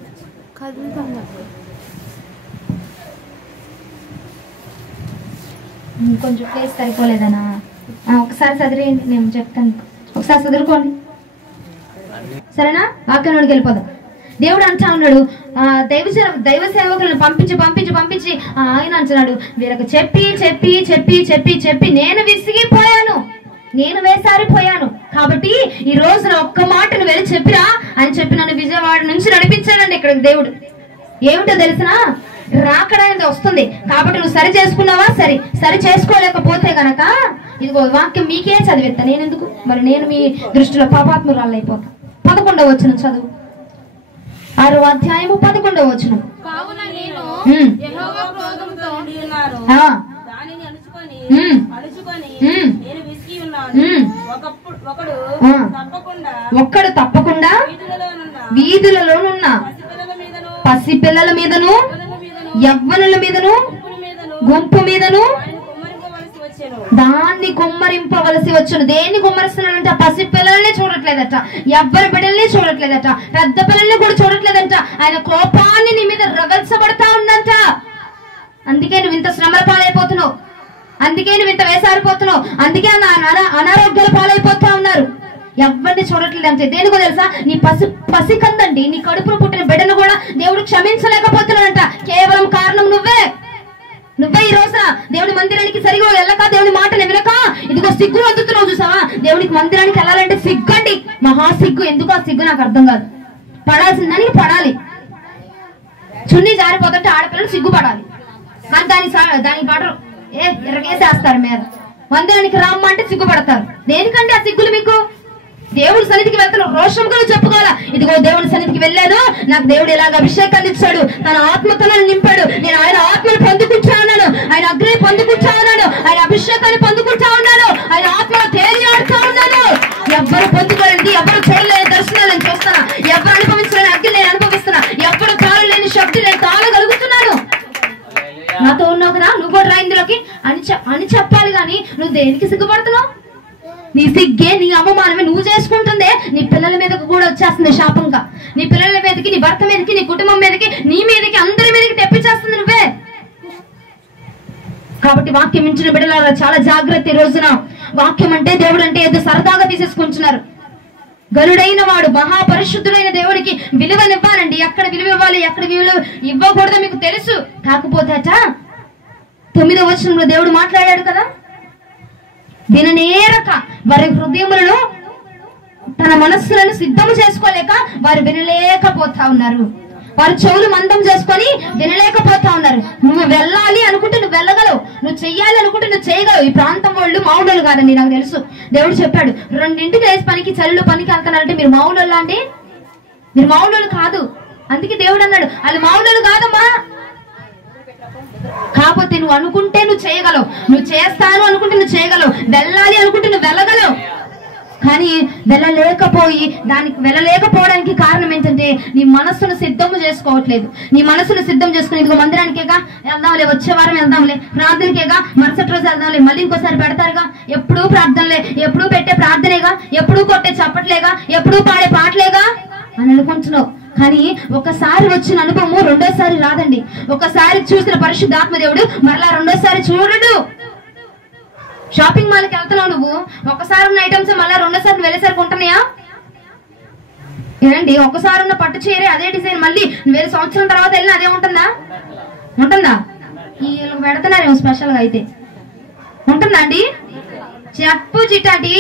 కొంచెం ప్లేస్ సరిపోలేదనా? ఒకసారి చదివేయండి, నేను చెప్తాను, ఒకసారి చదువుకోండి సరేనా? వాక్యంలోకి వెళ్ళిపోదాం. దేవుడు అంటా ఉన్నాడు, దైవ సేవకులను పంపించి ఆయన అంటున్నాడు, వీళ్ళకి చెప్పి నేను విసిగిపోయాను, నేను వేసారిపోయాను. కాబట్టి ఈ రోజున ఒక్క మాటను వెళ్ళి చెప్పిరా అని చెప్పి నన్ను విజయవాడ నుంచి నడిపించాడండి ఇక్కడికి దేవుడు. ఏమిటో తెలిసినా, రాకడ అనేది వస్తుంది. కాబట్టి నువ్వు సరి చేసుకున్నావా? సరి చేసుకోలేకపోతే గనక ఇదిగో వాక్యం మీకే చదివేస్తా. నేను ఎందుకు మరి, నేను మీ దృష్టిలో పాపాత్మురాలు అయిపోతా. 11వ వచనం చదువు, 6వ అధ్యాయము 11వ వచనం. అణుచుకొని నేను విసిగి ఉన్నాను. ఒక్కడు తప్పకుండా వీధులలోనున్న పసిపిల్లల మీదను యవ్వనుల మీదను గుంపు మీదను దాన్ని కుమ్మరింపవలసి వచ్చును. దేన్ని కుమ్మరిస్తున్నాడంట? పసి పిల్లల్ని చూడట్లేదట, ఎవ్వరి బిడ్డల్ని చూడట్లేదట, పెద్ద పిల్లల్ని కూడా చూడట్లేదంట. ఆయన కోపాన్ని నీ మీద రగల్చబడతా ఉందంట. అందుకే నువ్వు ఇంత శ్రమల పాలైపోతున్నావు, అందుకే నువ్వు ఇంత వేసారిపోతున్నావు, అందుకే అనారోగ్యాల పాలైపోతా ఉన్నారు. ఎవరిని చూడట్లేదు అంటే దేనికో తెలుసా? నీ పసి కందండి, నీ కడుపును పుట్టిన బిడ్డను కూడా దేవుడు క్షమించలేకపోతున్నాడంట. కేవలం కారణం నువ్వే ఈ రోజున దేవుని మందిరానికి సరిగా వెళ్ళక, దేవుని మాటలు వినక, ఇదిగో సిగ్గులు అందుతున్నావు. చూసావా? దేవునికి మందిరానికి వెళ్ళాలంటే సిగ్గండి, మహా సిగ్గు. ఎందుకు ఆ సిగ్గు నాకు అర్థం కాదు. పడాల్సిందని పడాలి. చున్నీ జారిపోతుంటే ఆడపిల్లలు సిగ్గుపడాలి, కానీ దాని పడరు, ఎరగేసేస్తారు మీద. మందిరానికి రామ్మ అంటే సిగ్గుపడతారు. దేనికంటే ఆ సిగ్గులు మీకు? దేవుడి సన్నిధికి వెళ్తాను రోషం కూడా చెప్పుకోవాలా. ఇదిగో దేవుడి సన్నిధికి వెళ్ళాను, నాకు దేవుడు ఇలాగ అభిషేకాన్ని ఇచ్చాడు, తన ఆత్మతో నన్ను నింపాడు, నేను ఆయన ఆత్మను పొందుకుంటా ఉన్నాను, ఆయన అగ్ని పొందుకుంటా ఉన్నాను, ఆయన అభిషేకాన్ని పొందుకుంటా ఉన్నాను, ఆయన ఆత్మను తేలియాడుతా ఉన్నాను. ఎవరు పొందుకోలేండి, ఎవరు చూడలేని దర్శనాలు నేను చూస్తున్నా, ఎవరు అనుభవించలేని అగ్ని నేను అనుభవిస్తున్నా, ఎవరు తాళలేని శక్తి నేను తాళగలుగుతున్నాను. నాతో ఉన్నావు కదా, నువ్వు కూడా రా ఇందులోకి అని చెప్పాలి. కానీ నువ్వు దేనికి సిగ్గుపడుతున్నావు? నీ సిగ్గే, నీ అవమానమే నువ్వు చేసుకుంటుందే నీ పిల్లల మీదకి కూడా వచ్చేస్తుంది శాపంగా. నీ పిల్లల మీదకి, నీ భర్త మీదకి, నీ కుటుంబం మీదకి, నీ మీదకి, అందరి మీదకి తెప్పించేస్తుంది నువ్వే. కాబట్టి వాక్యం ఇచ్చిన బిడ్డలారా చాలా జాగ్రత్త. ఈ రోజున వాక్యం అంటే, దేవుడు అంటే ఏదో సరదాగా తీసేసుకుంటున్నారు. గరుడైన వాడు, మహాపరిశుద్ధుడైన దేవుడికి విలువనివ్వాలండి. ఎక్కడ విలువ ఇవ్వాలి, ఎక్కడ విలువ ఇవ్వకూడదో మీకు తెలుసు. కాకపోతే 9వ వచనంలో దేవుడు మాట్లాడాడు కదా, విననేరక వారి హృదయములను, తన మనస్సులను సిద్ధము చేసుకోలేక వారు వినలేకపోతా ఉన్నారు. వారు చెవులు మందం చేసుకొని వినలేకపోతా ఉన్నారు. నువ్వు వెళ్ళాలి అనుకుంటే నువ్వు వెళ్ళగలవు, నువ్వు చెయ్యాలి అనుకుంటే నువ్వు చేయగలవు. ఈ ప్రాంతం వాళ్ళు మావులు కాదండి, నాకు తెలుసు. దేవుడు చెప్పాడు, 2ంటికి లేచి పనికి, చల్లు పనికి వెళ్తున్నారంటే మీరు మావులు అండి, మీరు మావులు కాదు. అందుకే దేవుడు అన్నాడు, వాళ్ళు మావులు కాదమ్మా. కాకపోతే నువ్వు అనుకుంటే నువ్వు చేయగలవు, నువ్వు చేస్తాను అనుకుంటే నువ్వు చేయగలవు, వెళ్ళాలి అనుకుంటే నువ్వు వెళ్ళగలవు. కానీ వెళ్ళలేకపోవడానికి కారణం ఏంటంటే నీ మనస్సును సిద్ధము చేసుకోవట్లేదు. నీ మనస్సును సిద్ధం చేసుకుని, ఇదిగో మందిరానికేగా వెళ్దాంలే, వచ్చే వారం వెళ్దాంలే, ప్రార్థనకేగా మరుసటి రోజు వెళ్దాంలే, మళ్ళీ ఇంకోసారి పెడతారుగా, ఎప్పుడూ ప్రార్థనలే, ఎప్పుడూ పెట్టే ప్రార్థనేగా, ఎప్పుడూ కొట్టే చప్పట్లేగా, ఎప్పుడూ పాడే పాటలేగా అని అనుకుంటున్నావు. కానీ ఒకసారి వచ్చిన అనుభవము రెండోసారి రాదండి. ఒకసారి చూసిన పరిశుద్ధాత్మ దేవుడు మరలా రెండోసారి చూడడు. షాపింగ్ మాల్కి వెళ్తున్నావు నువ్వు, ఒకసారి ఉన్న ఐటమ్స్ మళ్ళీ రెండోసారి వెళ్ళేసరికి ఉంటున్నాయా? ఏనండి, ఒకసారి ఉన్న పట్టు చీరే అదే డిజైన్ మళ్ళీ 1000 సంవత్సరం తర్వాత వెళ్ళినా అదే ఉంటుందా? వీళ్ళకి పెడుతున్నారేమో స్పెషల్ గా. అయితే ఉంటుందా అండి? చెప్పు చిట్టాటి,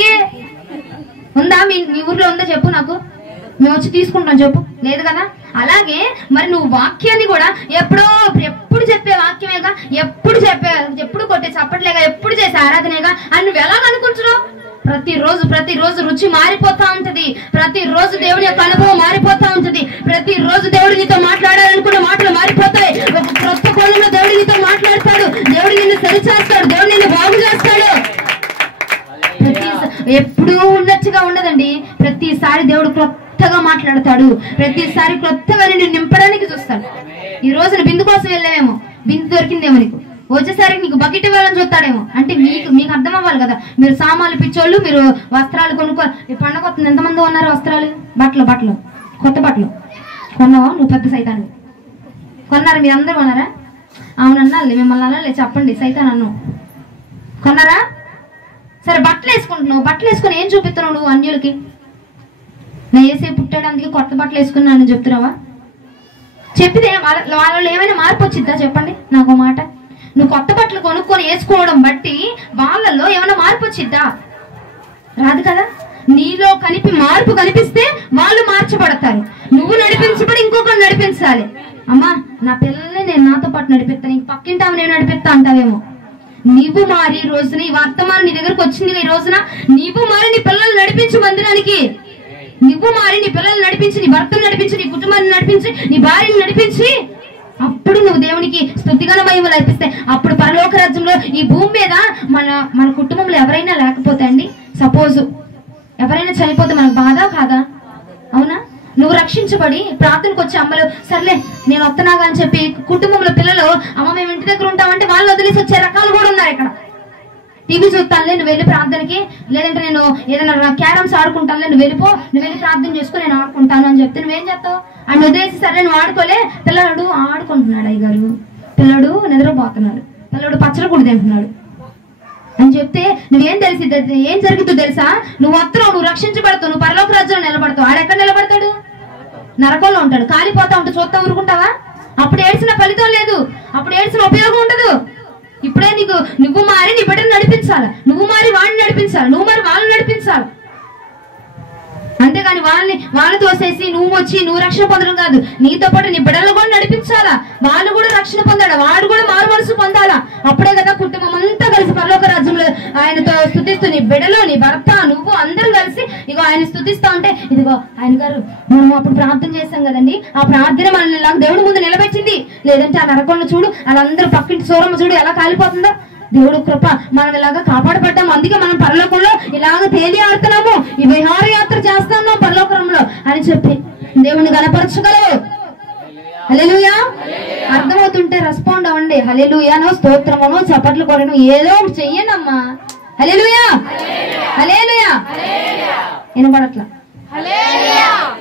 ఉందా? మీ ఊర్లో ఉందా చెప్పు నాకు, మేము వచ్చి తీసుకుంటాం చెప్పు. లేదు కదా? అలాగే మరి నువ్వు వాక్యాన్ని కూడా ఎప్పుడు చెప్పే వాక్యమేగా, ఎప్పుడు కొట్టే చప్పట్లేగా, ఎప్పుడు చేసే ఆరాధనేగా అని నువ్వు ఎలా అనుకుంటున్నావు? ప్రతిరోజు రుచి మారిపోతా ఉంటది, ప్రతిరోజు దేవుడి యొక్క అనుభవం మారిపోతా ఉంటది, ప్రతిరోజు దేవుడు నీతో మాట్లాడాలనుకున్న మాటలు మారిపోతాయి. ఒక క్రొత్త కోణంలో దేవుడు నీతో మాట్లాడతాడు, దేవుడు నిన్ను సరిచేస్తాడు, దేవుడు నిన్ను బాగు చేస్తాడు. ఎప్పుడూ ఉన్నట్టుగా ఉండదండి. ప్రతిసారి దేవుడు కొత్తగా మాట్లాడతాడు, ప్రతిసారి కొత్తగా నిన్ను నింపడానికి చూస్తాడు. ఈ రోజున బిందు కోసం వెళ్ళామేమో, బిందు దొరికిందేమో నీకు, వచ్చేసరికి నీకు బకెట్ ఇవ్వాలని చూస్తాడేమో. అంటే మీకు అర్థం అవ్వాలి కదా, మీరు సామాన్లు పిచ్చోళ్ళు, మీరు వస్త్రాలు కొనుక్కోవాలి. పండగ వస్తుంది, ఎంతమంది ఉన్నారు వస్త్రాలు, బట్టలు కొత్త బట్టలు కొన్నావా? నువ్వు పెద్ద సైతాను కొన్నారా? మీరు అందరూ కొన్నారా? అవునన్నా, మిమ్మల్ని అలా చెప్పండి, సైతాన్ అన్ను కొన్నారా? సరే, బట్టలు వేసుకుంటున్నావు, బట్టలు వేసుకుని ఏం చూపిస్తున్నావు నువ్వు అన్యులకి? నేను ఏసే పుట్టాడు అందుకే కొత్త బట్టలు వేసుకున్నాను చెప్తున్నావా? చెప్పితే వాళ్ళు ఏమైనా మార్పు వచ్చిద్దా చెప్పండి నాకు మాట. నువ్వు కొత్త బట్టలు కొనుక్కొని వేసుకోవడం బట్టి వాళ్ళల్లో ఏమైనా మార్పు వచ్చిద్దా? రాదు కదా. నీలో మార్పు కనిపిస్తే వాళ్ళు మార్చబడతారు. నువ్వు నడిపించబడి ఇంకొకరు నడిపించాలి. అమ్మా, నా పిల్లల్ని నేను నాతో పాటు నడిపిస్తాను, ఇంక పక్కింటావు నేను నడిపిస్తా అంటావేమో. నీవు మారి ఈ రోజున ఈ వర్తమానం నీ దగ్గరకు వచ్చింది. ఈ రోజున నీవు మారి నీ పిల్లలు నడిపించు మందిరానికి, నువ్వు మారి నీ పిల్లలు నడిపించి, నీ భర్తను నడిపించి, నీ కుటుంబాన్ని నడిపించి, నీ భార్యను నడిపించి అప్పుడు నువ్వు దేవునికి స్తుతిగల మహిమలు అర్పిస్తే అప్పుడు పరలోక రాజ్యంలో ఈ భూమి మీద మన కుటుంబంలో ఎవరైనా లేకపోతే అండి, సపోజ్ ఎవరైనా చనిపోతే మనకు బాధ కాదా? అవునా? నువ్వు రక్షించబడి ప్రార్థనకు వచ్చే అమ్మలు సర్లే నేను వస్తున్నాగా అని చెప్పి కుటుంబంలో పిల్లలు అమ్మ మేము ఇంటి దగ్గర ఉంటామంటే వాళ్ళు వదిలేసి వచ్చే రకాలు కూడా ఉన్నారు. ఇక్కడ టీవీ చూస్తానులే, నువ్వు వెళ్ళి ప్రార్థనకి, లేదంటే నేను ఏదైనా క్యారమ్స్ ఆడుకుంటానులే, నువ్వు వెళ్ళిపో, నువ్వు వెళ్ళి ప్రార్థన చేసుకో, నేను ఆడుకుంటాను అని చెప్తే నువ్వేం చేస్తావు? అని వదిలేసి సరే నువ్వు ఆడుకోలే, పిల్లడు ఆడుకుంటున్నాడు, అయ్యగారు పిల్లడు నిద్రపోతున్నాడు, పిల్లడు పచ్చడి తింటున్నాడు అని చెప్తే నువ్వేం ఏం జరుగుతుందో తెలుసా? నువ్వు వస్తున్నావు, నువ్వు రక్షించబడతావు, నువ్వు పరలోక రాజ్యంలో నిలబడతావు. ఆడెక్కడ నిలబడతాడు? నరకంలో ఉంటాడు. కాలిపోతా ఉంటే చూస్తా ఊరుకుంటావా? అప్పుడు ఏడ్చిన ఫలితం లేదు, అప్పుడు ఏడ్చిన ఉపయోగం ఉండదు. ఇప్పుడే నువ్వు మారి నీ బిడ్డను నడిపించాలి, నువ్వు మారి వాడిని నడిపించాలి, నువ్వు మారి వాళ్ళని నడిపించాలి. అంతేగాని వాళ్ళని తోసేసి నువ్వు వచ్చి నువ్వు రక్షణ పొందడం కాదు, నీతో పాటు నీ బిడ్డలు కూడా నడిపించాలా, వాళ్ళు కూడా రక్షణ పొందాలా, వాడు కూడా మారు మనసు పొందాలా. అప్పుడే కదా కుటుంబం అంతా కలిసి పరలోక రాజ్యంలో ఆయనతో స్తుతిస్తూ, నీ బిడ్డలు, నీ భర్త, నువ్వు అందరూ కలిసి ఇగో ఆయన స్తుతిస్తా ఉంటే, ఇదిగో ఆయన గారు మనం అప్పుడు ప్రార్థన చేశాం కదండి, ఆ ప్రార్థన మనల్ని ఇలా దేవుడి ముందు నిలబెట్టింది. లేదంటే ఆ నరకంలో చూడు, వాళ్ళందరూ పక్కింటి సూరమ్మ చూడు ఎలా కాలిపోతుందో. దేవుడు కృప మనం ఇలాగా కాపాడబడ్డాము, అందుకే మనం పరలోకంలో ఇలాగ తేలి ఆడుతున్నాము, ఈ విహారయాత్ర చేస్తున్నాం పరలోకంలో అని చెప్పి దేవుని గణపరచగలవు. హల్లెలూయా. అర్థమవుతుంటే రెస్పాండ్ అవ్వండి. హల్లెలూయానో స్తోత్రమనో చప్పట్లు కొడను ఏదో ఒకటి చెయ్యండి అమ్మా. హల్లెలూయా, హల్లెలూయా. వినపడట్లా?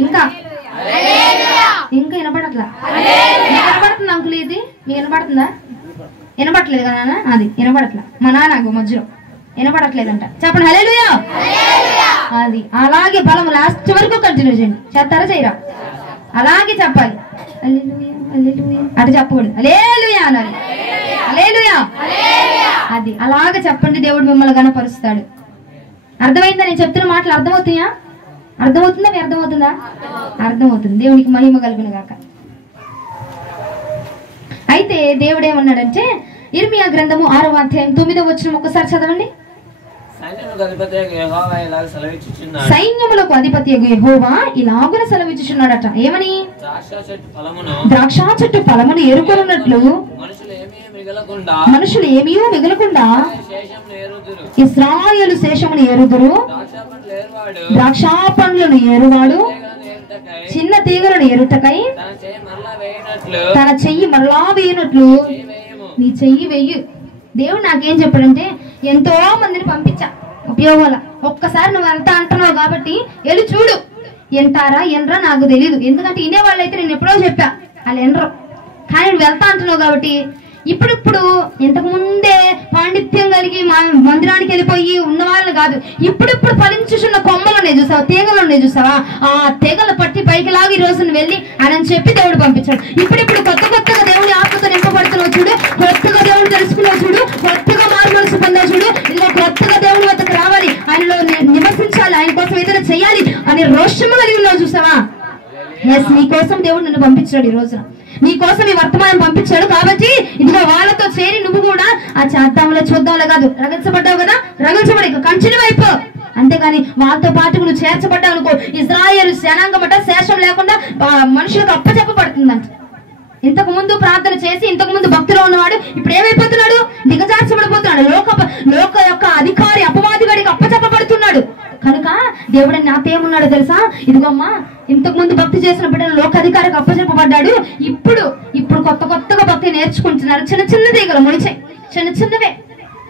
ఇంకా వినపడట్లా? వినపడుతుంది అంకుల్, ఇది మీకు వినపడుతుందా? వినపడట్లేదు కదా నాన్న? అది వినపడట్లా. మా నాన్న మధ్యలో వినపడట్లేదంట. చెప్పండి హల్లెలూయా. అది అలాగే బలం లాస్ట్ వరకు కంటిన్యూ చేయండి. చేస్తారా చేయరా? అలాగే చెప్పాలి. హల్లెలూయా హల్లెలూయా అటు చెప్పకూడదు, హల్లెలూయా అనాలి. హల్లెలూయా. అది అలాగే చెప్పండి, దేవుడు మిమ్మల్ని గణపరుస్తాడు. అర్థమైందా నేను చెప్తున్న మాటలు? అర్థమవుతాయా? అర్థమవుతుందా? అర్థమవుతుందా? అర్థమవుతుంది. దేవునికి మహిమ కలుగును గాక. అయితే దేవుడు ఏమన్నాడంటే ఇర్మియా గ్రంథము 6వ అధ్యాయం 9వ వచనం ఒకసారి చదవండి. సైన్యములకు అధిపతియగు యెహోవా ఇలాగున సెలవిచ్చుచున్నాడట. ఏమని? ద్రాక్ష చెట్టు ఫలమును ఏరుకొనున్నట్లు మనుషులు ఏమీ మిగలకుండా ఇశ్రాయేలు శేషమును ఏరుదురు. ద్రాక్ష పండ్లను ఏరువాడు చిన్న తీగలను ఏరుటకై తన చెయ్యి మరలా వేయనట్లు నీ చెయ్యి వెయ్యి. దేవుడు నాకేం చెప్పాడంటే ఎంతో మందిని పంపించా ఉపయోగాల. ఒక్కసారి నువ్వు అంతా అంటున్నావు కాబట్టి వెళ్ళి చూడు. ఎంటారా ఎనరా నాకు తెలీదు, ఎందుకంటే వినేవాళ్ళు అయితే నేను ఎప్పుడో చెప్పా వాళ్ళు ఎనరు. కానీ నువ్వు వెళ్తా అంటున్నావు కాబట్టి ఇప్పుడు ఇంతకు ముందే పాండిత్యం కలిగి మందిరానికి వెళ్ళిపోయి ఉన్న వాళ్ళు కాదు, ఇప్పుడు ఫలించుచున్న కొమ్మలునే చూసావా, తీగలునే చూసావా, ఆ తీగలు పట్టి పైకి లాగి ఈ రోజు వెళ్ళి అని చెప్పి దేవుడు పంపించాడు. ఇప్పుడు కొత్తగా దేవుడి ఆత్మతో నింపబడుతున్నావు చూడు, కొత్తగా దేవుడు తెలుసుకున్నావు చూడు, కొత్తగా మారు మనసు పొందావు చూడు. ఇలా కొత్తగా దేవుడి వద్దకు రావాలి, ఆయనలో నివసించాలి, ఆయన కోసం ఏదైనా చేయాలి అని రోషము కలిగి ఉన్నావు చూసావా. ఎస్, నీ కోసం దేవుడు నన్ను పంపించాడు, ఈ రోజున నీ కోసం ఈ వర్తమానం పంపించాడు. కాబట్టి ఇదిగో వాళ్ళతో చేరి నువ్వు కూడా ఆ చేద్దాంలో చూద్దాంలో కాదు, రగల్చబడ్డావు కదా, రగల్చబడి కంటిన్యూ అయిపో. అంతేగాని వాళ్ళతో పాటు నువ్వు చేర్చబడ్డావు అనుకో, ఇశ్రాయేలు జనాంగం బట్ట శేషం లేకుండా మనుషులకు అప్పచెప్పబడుతుందంట. ఇంతకు ముందు ప్రార్థన చేసి ఇంతకు ముందు భక్తిలో ఉన్నవాడు ఇప్పుడు ఏమైపోతున్నాడు? దిగజార్చబడిపోతున్నాడు. లోక యొక్క అధికారి అపవాది వాడికి అప్పచెప్పబడుతున్నాడు. కనుక దేవుడు నాతేమున్నాడో తెలుసా? ఇదిగోమ్మా, ఇంతకు ముందు భక్తి చేసిన బిడ్డలు లోకాధికారికి అప్పచెప్పబడ్డాడు. ఇప్పుడు కొత్తగా భక్తి నేర్చుకుంటున్నారు. చిన్న తీగలు మొలిచాయి, చిన్నవే,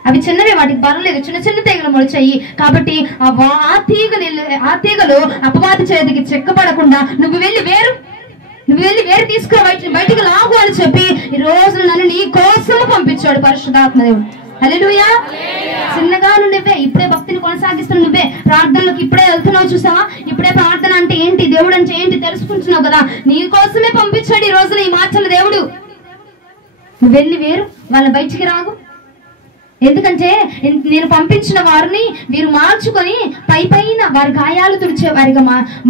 అవి చిన్నవే, వాటికి పర్లేదు, చిన్న తీగలు మొలిచాయి. కాబట్టి ఆ తీగలు అపవాది చేతికి చెక్కబడకుండా నువ్వు వెళ్ళి వేరు తీసుకురా, బయటికి లాగు అని చెప్పి ఈ రోజు నన్ను నీ కోసం పంపించాడు పరిశుద్ధాత్మ దేవుడు. హల్లెలూయా. చిన్నగా నువ్వే ఇప్పుడే భక్తిని కొనసాగిస్తున్న నువ్వే ప్రార్థనలకు ఇప్పుడే వెళ్తున్నావు చూసావా. ఇప్పుడే ప్రార్థన అంటే ఏంటి, దేవుడు అంటే ఏంటి తెలుసుకుంటున్నావు కదా. నీ కోసమే పంపించాడు ఈ రోజున ఈ మార్చల దేవుడు. నువ్వు వెళ్ళి వేరు వాళ్ళ బయటికి రాగు. ఎందుకంటే నేను పంపించిన వారిని వీరు మార్చుకొని పైన వారి గాయాలు తుడిచేవారిగా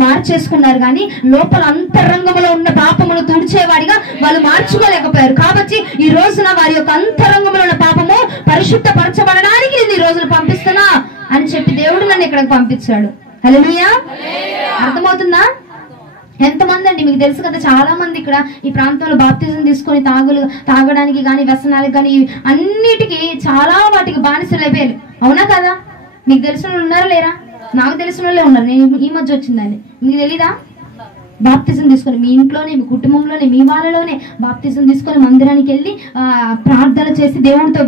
మార్చేసుకున్నారు, కానీ లోపల అంతరంగంలో ఉన్న పాపమును తుడిచేవాడిగా వాళ్ళు మార్చుకోలేకపోయారు. కాబట్టి ఈ రోజున వారి యొక్క అంతరంగంలో ఉన్న పాపము పరిశుద్ధపరచబడడానికి నేను ఈ రోజున పంపిస్తున్నా అని చెప్పి దేవుడు నన్ను ఇక్కడికి పంపించాడు. హల్లెలూయా. అర్థమవుతుందా? ఎంతమంది అండి మీకు తెలుసు కదా, చాలా మంది ఇక్కడ ఈ ప్రాంతంలో బాప్తిజం తీసుకొని తాగడానికి కానీ వ్యసనాలకు కానీ అన్నిటికీ చాలా వాటికి బానిసలు అయిపోయారు. అవునా కదా? మీకు తెలిసిన వాళ్ళు ఉన్నారా లేరా? నాకు తెలిసిన వాళ్ళే ఉన్నారు. నేను ఈ మధ్య వచ్చిందండి, మీకు తెలీదా? బాప్తిజం తీసుకొని మీ ఇంట్లోనే, మీ కుటుంబంలోనే, మీ వాళ్ళలోనే బాప్తిజం తీసుకొని మందిరానికి వెళ్ళి ప్రార్థన చేసి దేవుడితో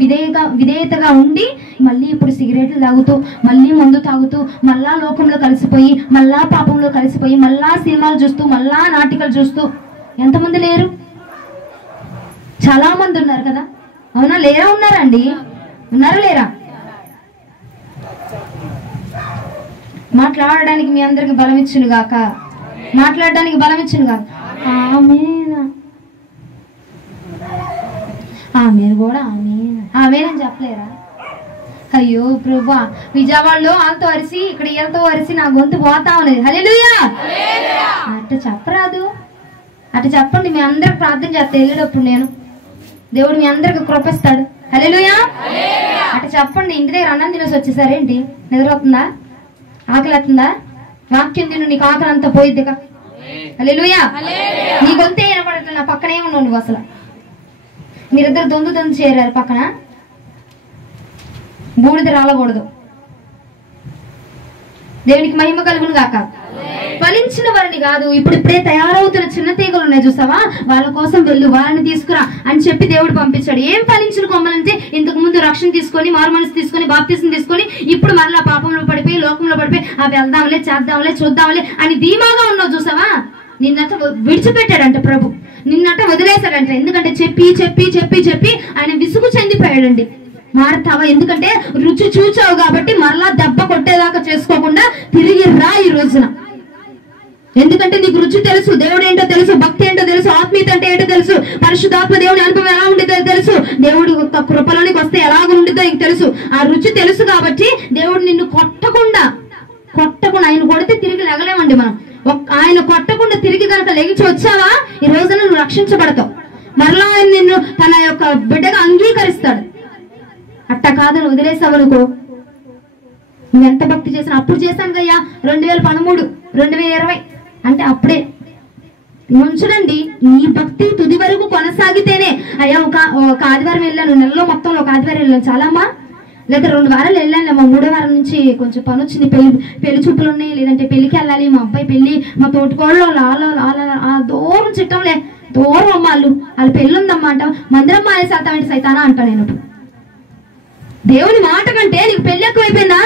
విధేయతగా ఉండి మళ్ళీ ఇప్పుడు సిగరెట్లు తాగుతూ, మళ్ళీ మందు తాగుతూ, మళ్ళా లోకంలో కలిసిపోయి, మళ్ళా పాపంలో కలిసిపోయి, మళ్ళా సినిమాలు చూస్తూ, మళ్ళా నాటికలు చూస్తూ ఎంతమంది లేరు? చాలా మంది ఉన్నారు కదా. అవునా లేరా? ఉన్నారండి, ఉన్నారా లేరా? మాట్లాడడానికి మీ అందరికి బలం ఇచ్చును గాక, మాట్లాడడానికి బలం ఇచ్చును గాక. ఆమె కూడా ఆమెనని చెప్పలేరా? అయ్యో ప్రభా, విజయవాడలో వాళ్ళతో అరిసి ఇక్కడ వీళ్ళతో అరిసి నా గొంతు పోతా ఉన్నది. హల్లెలూయా. అట్ట చెప్పరాదు, అట్ట చెప్పండి. మీ అందరికి ప్రార్థన చేస్తే వెళ్ళేటప్పుడు నేను దేవుడు మీ అందరికి కృపిస్తాడు. హల్లెలూయా. అట్ట చెప్పండి. ఇంటి దగ్గర అన్నం తినేసి వచ్చేసారేంటి? నిద్ర అవుతుందా? ఆకలి అవుతుందా? వాక్యం తిను, నీకు ఆకలి అంతా పోయిద్దిగా. హల్లెలూయా. నీ గొంతే వినపడట్లే, నా పక్కనే ఉన్నావు నువ్వు. అసలు మీరిద్దరు దొందు చేరారు పక్కన. బూడిద రాలకూడదు. దేవునికి మహిమ కలుగును గాక. ఫలించిన వారిని కాదు, ఇప్పుడిప్పుడే తయారవుతున్న చిన్న తీగలు ఉన్నాయి చూసావా, వాళ్ళ కోసం వెళ్ళు, వాళ్ళని తీసుకురా అని చెప్పి దేవుడు పంపించాడు. ఏం ఫలించిన కొమ్మలంటే ఇంతకు ముందు రక్షణ తీసుకొని, మారు మనసు తీసుకొని, బాప్తిజం తీసుకొని, ఇప్పుడు మరలా పాపంలో పడిపోయి, లోకంలో పడిపోయి, అవి వెళ్దాంలే, చేద్దాంలే, చూద్దాంలే అని ధీమాగా ఉన్నావు చూసావా, నిన్నట విడిచిపెట్టాడంట ప్రభు, నిన్నట వదిలేశాడంట. ఎందుకంటే చెప్పి చెప్పి చెప్పి చెప్పి ఆయన విసుగు చెందిపోయాడండి. మారుతావా? ఎందుకంటే రుచి చూచావు కాబట్టి మరలా దెబ్బ కొట్టేదాకా చేసుకోకుండా తిరిగి రా ఈ రోజున. ఎందుకంటే నీకు రుచి తెలుసు, దేవుడు ఏంటో తెలుసు, భక్తి ఏంటో తెలుసు, ఆత్మీయత అంటే ఏంటో తెలుసు, పరిశుద్ధాత్మ దేవుని అనుభవం ఎలా ఉండిద్దో తెలుసు, దేవుడు కృపలోనికి వస్తే ఎలాగ ఉండిద్దో నీకు తెలుసు. ఆ రుచి తెలుసు కాబట్టి దేవుడు నిన్ను కొట్టకుండా ఆయన కొడితే తిరిగి లెగలేమండి మనం. ఆయన కొట్టకుండా తిరిగి కనుక లెగిచి వచ్చావా ఈ రోజున నువ్వు రక్షించబడతావు. మరలా ఆయన నిన్ను తన యొక్క బిడ్డగా అంగీకరిస్తాడు. అట్ట కాదని వదిలేసావనుకో, నువ్వెంత భక్తి చేసినా, అప్పుడు చేశాను కయ్యా 2013 2020 అంటే అప్పుడే ఉంచుడండి. నీ భక్తి తుది వరకు కొనసాగితేనే. అయ్యా ఒక ఆదివారం వెళ్ళాను, నెలలో మొత్తంలో ఒక ఆదివారం వెళ్ళాను చాలా అమ్మా, లేదా 2 వారాలు వెళ్ళాను. మా 3వ వారం నుంచి కొంచెం పని వచ్చింది, పెళ్లి చూపులు ఉన్నాయి, లేదంటే పెళ్లికి వెళ్ళాలి, మా అబ్బాయి పెళ్లి, మా తోటికోళ్ళు దూరం చిట్టంలే, దూరం అమ్మ వాళ్ళు పెళ్ళి ఉందమ్మా అంట, మందిరం మానేసి వెళ్తామంటే సైతానా అంటా నేను. దేవుని మాట కంటే నీకు పెళ్లి ఎక్కువైపోయిందా?